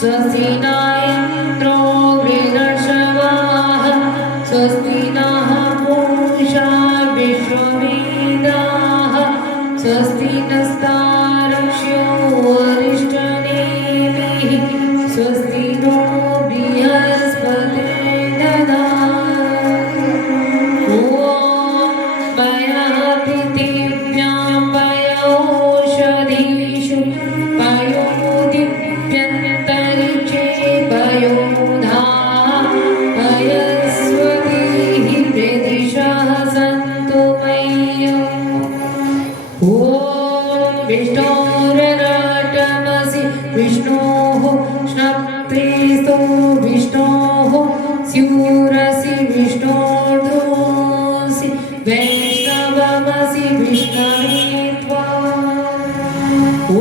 स्वस्ति न इन्द्रो वृषभाः स्वस्ति नः पूषा विश्ववेदाः स्वस्ति नस्तार्क्ष्यो अरिष्टनेमिः स्वस्ति नो बृहस्पतिर्दधातु। ॐ पयःपृथिव्यां पयोषधीषु पयोदिव्यन्तरिक्षे पयोधाः पयस्वतीः वृदिशः सन्तु मह्यम्। ॐ विष्णोरराटमसि विष्णोः श्नप्त्रेस्तो विष्णोः स्यूरसि विष्णोर्ध्रोऽसि वैष्णवमसि विष्णवे त्वा। ॐ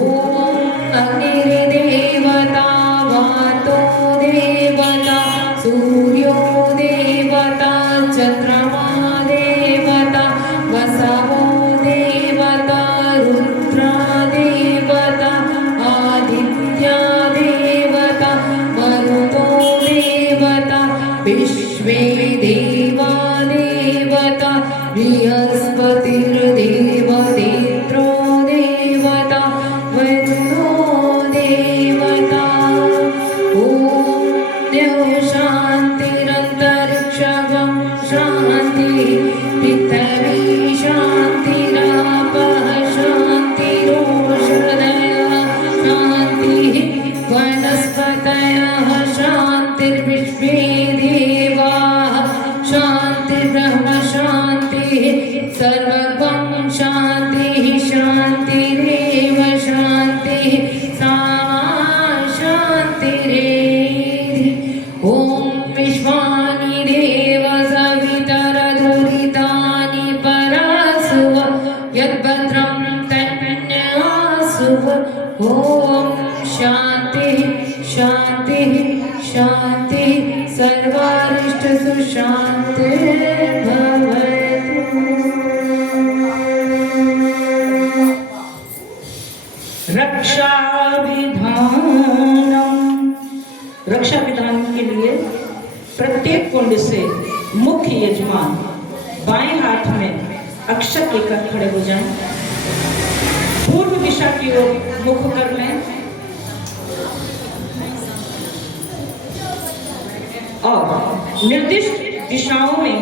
अग्निर्देवता वातो देवता सूर्यो देवता चन्द्रमा देवता वसवो देवता रुद्रा देवता आदित्या देवता मरुतो देवता विश्वे देवा देवता बृहस्पतिर्देवतेन्द्रो देवता वरुणो देवता। ॐ द्यौ शान्तिरन्तरिक्षं शान्तिः पृथिवी शान्तिरापः शान्तिरोषधयः शान्तिः वनस्पतयः शान्तिर्विश्वे देवाः शान्तिर्ब्रह्म शान्तिः सर्वगं शान्तिः शान्तिरेव शान्तिः सामा शान्तिरेधि। ॐ विश्वानि देव सवितरदुरितानि परासुव यद्भद्रं तन्यासुव। ॐ शान्तिः शान्तिः शान्तिः सर्वारिष्टसु शान्तिर्भवतु। रक्षा विधानम। रक्षा विधान के लिए प्रत्येक कुंड से मुख्य यजमान बाएं हाथ में अक्षत लेकर खड़े हो जाएं। पूर्व दिशा की ओर मुख कर लें और निर्दिष्ट दिशाओं में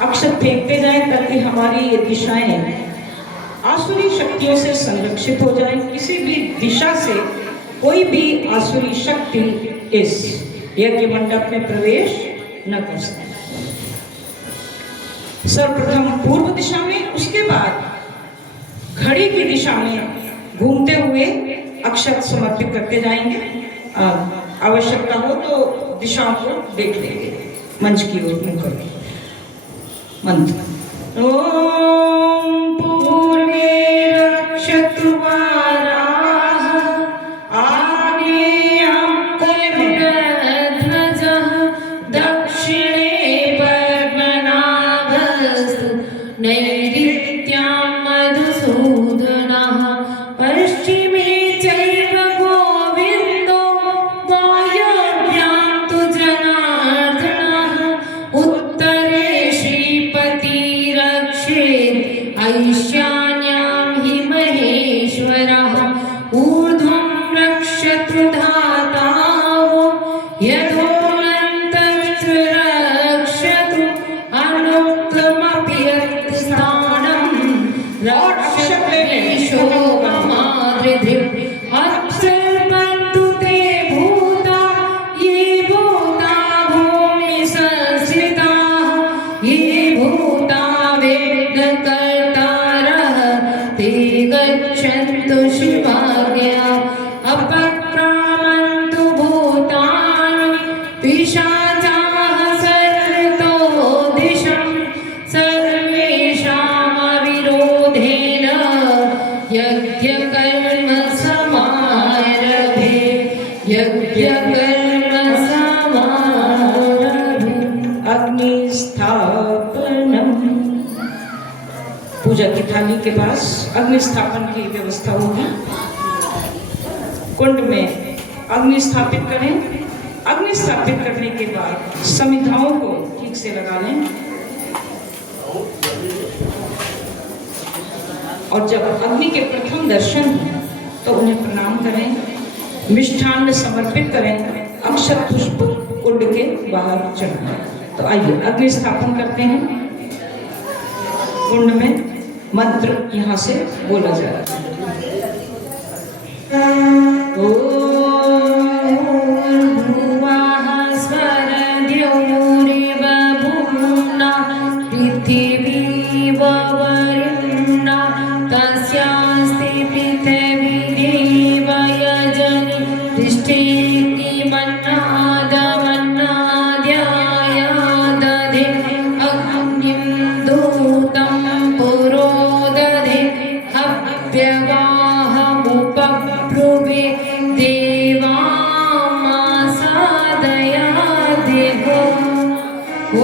अक्षत फेंकते जाएं ताकि हमारी ये दिशाएं आसुरी शक्तियों से संरक्षित हो जाएं। किसी भी दिशा से कोई भी आसुरी शक्ति इस यज्ञ मंडप में प्रवेश न कर सके। सर्वप्रथम पूर्व दिशा में, उसके बाद घड़ी की दिशा में घूमते हुए अक्षत समर्पित करते जाएंगे। आवश्यकता हो तो दिशाओं को देख लेंगे। मंच की ओर मुख करके मंत्र। ओम पूर्वे रक्षतु वाराः आग्नेयं ध्वजः दक्षिणे पद्मनाभस्तु नैऋत्यां मधु ऐशान्यां हि महेश्वरः ऊर्ध्वं रक्षतु धातावो यथोऽनन्तश्च रक्षतु अनुक्तमपि यत्स्थानं रक्षते शोभमादृधिम् अप्सर्पन्तु ते भूता ये भूता भूमि संस्थिताः ये भूता वेदकर्तारः ते गच्छन्तु शिवाज्ञया अपक्रामन्तु भूतानि पिशाचाः सर्वतो दिशं सर्वेषामविरोधेन यज्ञकर्म समारभे यज्ञकर्म समारभे। अग्नि स्थापनम। पूजा की थाली के पास अग्नि स्थापन की व्यवस्था होगी। कुंड में अग्नि स्थापित करें। अग्नि स्थापित करने के बाद समिधाओं को ठीक से लगा लें और जब अग्नि के प्रथम दर्शन हो तो उन्हें प्रणाम करें, मिष्ठान्न समर्पित करें, अक्षत पुष्प कुंड के बाहर चढ़ाएं। तो आइए अग्नि स्थापन करते हैं। कुंड में मंत्र यहाँ से बोला जाएगा। भुवः स्वरद्योरिव भूम्ना पृथिवी ववरुणा तस्यास्ति पृथिवी देव यजनि तिष्ठेति मन्नादमन्नाद्याय दधे अग्निं दूतं पुरो दधे हव्यवाहमुपब्रुवे देवामासादया देवो ॐ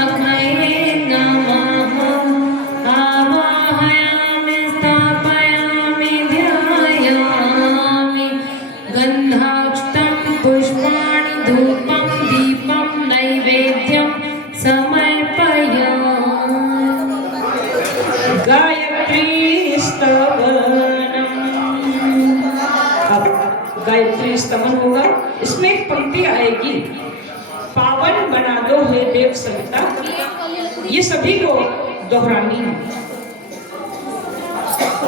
अग्नये नमः आवाहयामि स्थापयामि ध्यायामि गन्धाक्षतं पुष्पाणि धूपं दीपं नैवेद्यं समर्पयामि। गायत्री स्तवनम। अब गायत्री स्तवन होगा। इसमें एक पंक्ति आएगी, पावन बना दो हे देव सविता। ये सभी को दोहरानी है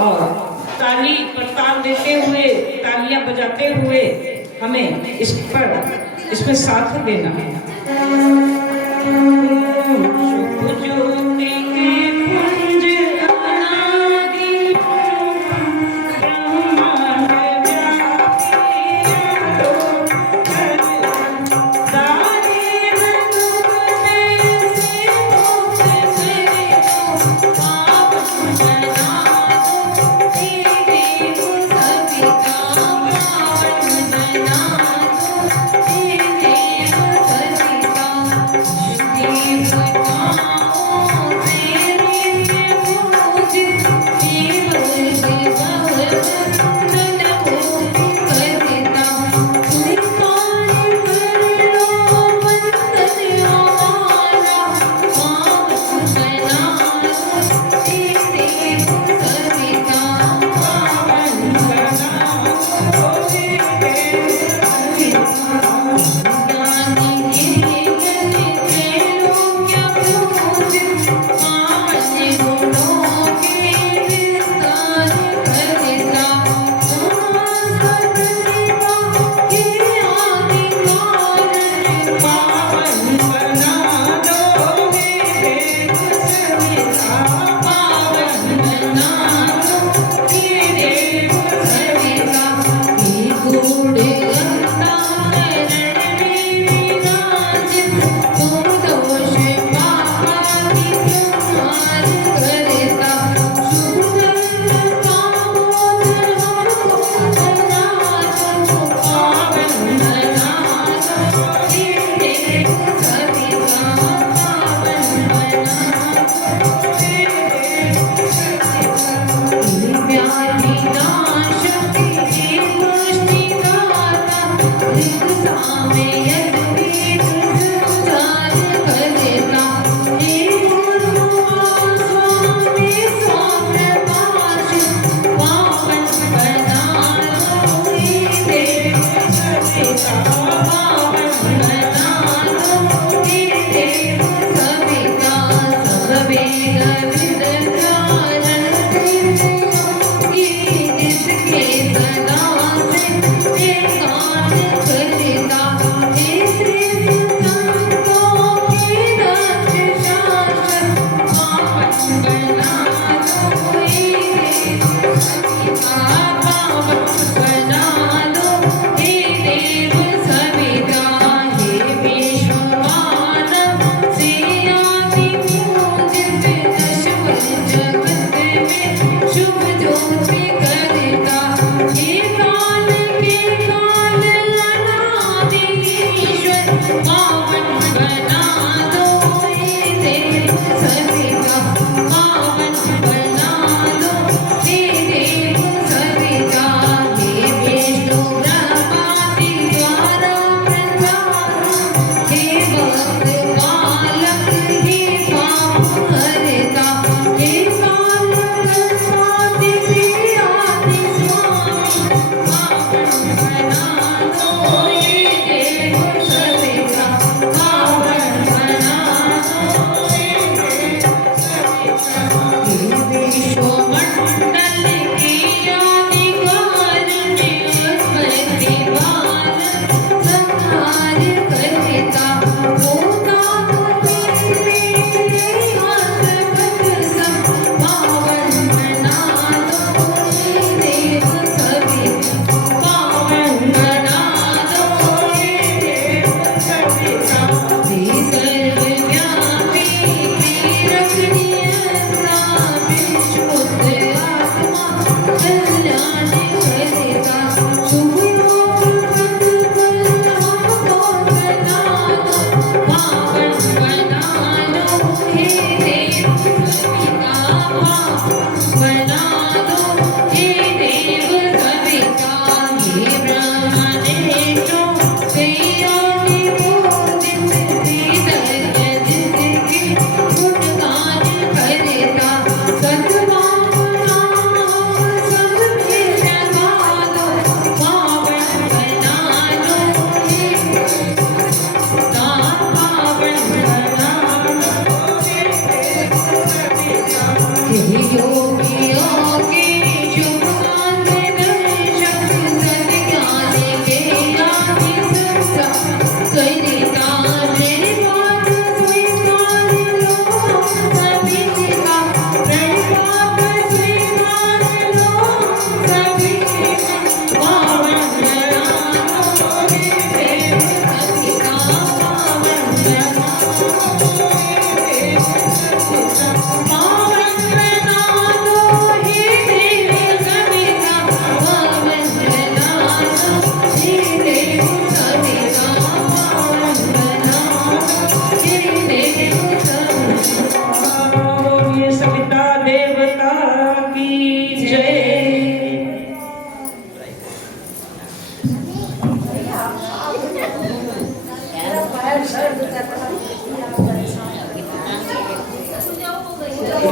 और ताली पर ताल देते हुए, तालियां बजाते हुए हमें इसमें साथ देना है। शुभ ज्योति के पुंज अनादि ब्रह्मांड व्यापी में शुभ ज्योति करता हे काल के काल अनादिश्वर पावन बना दो हे देव सविता पावन बना दो हे देव सविता हे विष्णु ब्रह्मादि द्वारा प्रधान हे भक्त बालक हे पाप हरता हे काल कल्पादि हे आदि स्वामी पावन बना दो हे देव सविता पावन बना दो हे देव सविता विश्वमंडल के आदि कारण में उत्पत्ति वाल संहार करता होता तेरे हाथ बंद सब पावन बना दो हे देव सविता पावन बना दो हे देव सविता हे सर्वव्यापी रखनियता विश्वपुत्र आत्मा कल्याण करता शुभ योग बना दो पावन बना लो हे देव सविता पावन बना दो हे देव सविता हे ब्रह्मदेशो तेयानि बोधित श्रीधर जिसके गुणगान करता सद्भावना सब में जगा दो पावन बना लो हे पावन बना लो हे योगियों के शुभ अंग दर्शक सद्ज्ञान के आदि संता करता निर्वाण स्वीकार लो सभी का प्रणपाप स्वीकार लो सभी का पावन बना दो हे देव सविता पावन बना दो हे देव सविता पावन बना दो हे देव सविता पावन बना दो हे देव सविता पावन बना दो हे देव सविता बोलिए सविता देवता की जय। मेरा पैर सर दुखता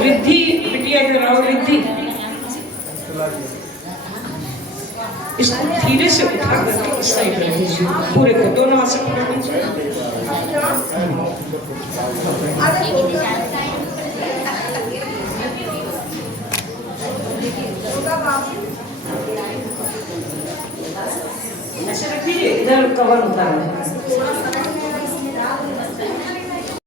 रिद्धि बिटिया इधर आओ रिद्धि। इसको धीरे से उठा करके इस साइड रख दीजिए पूरे को दोनों हाथ से पकड़ लीजिए। ऐसे रख दीजिए इधर कवर उतार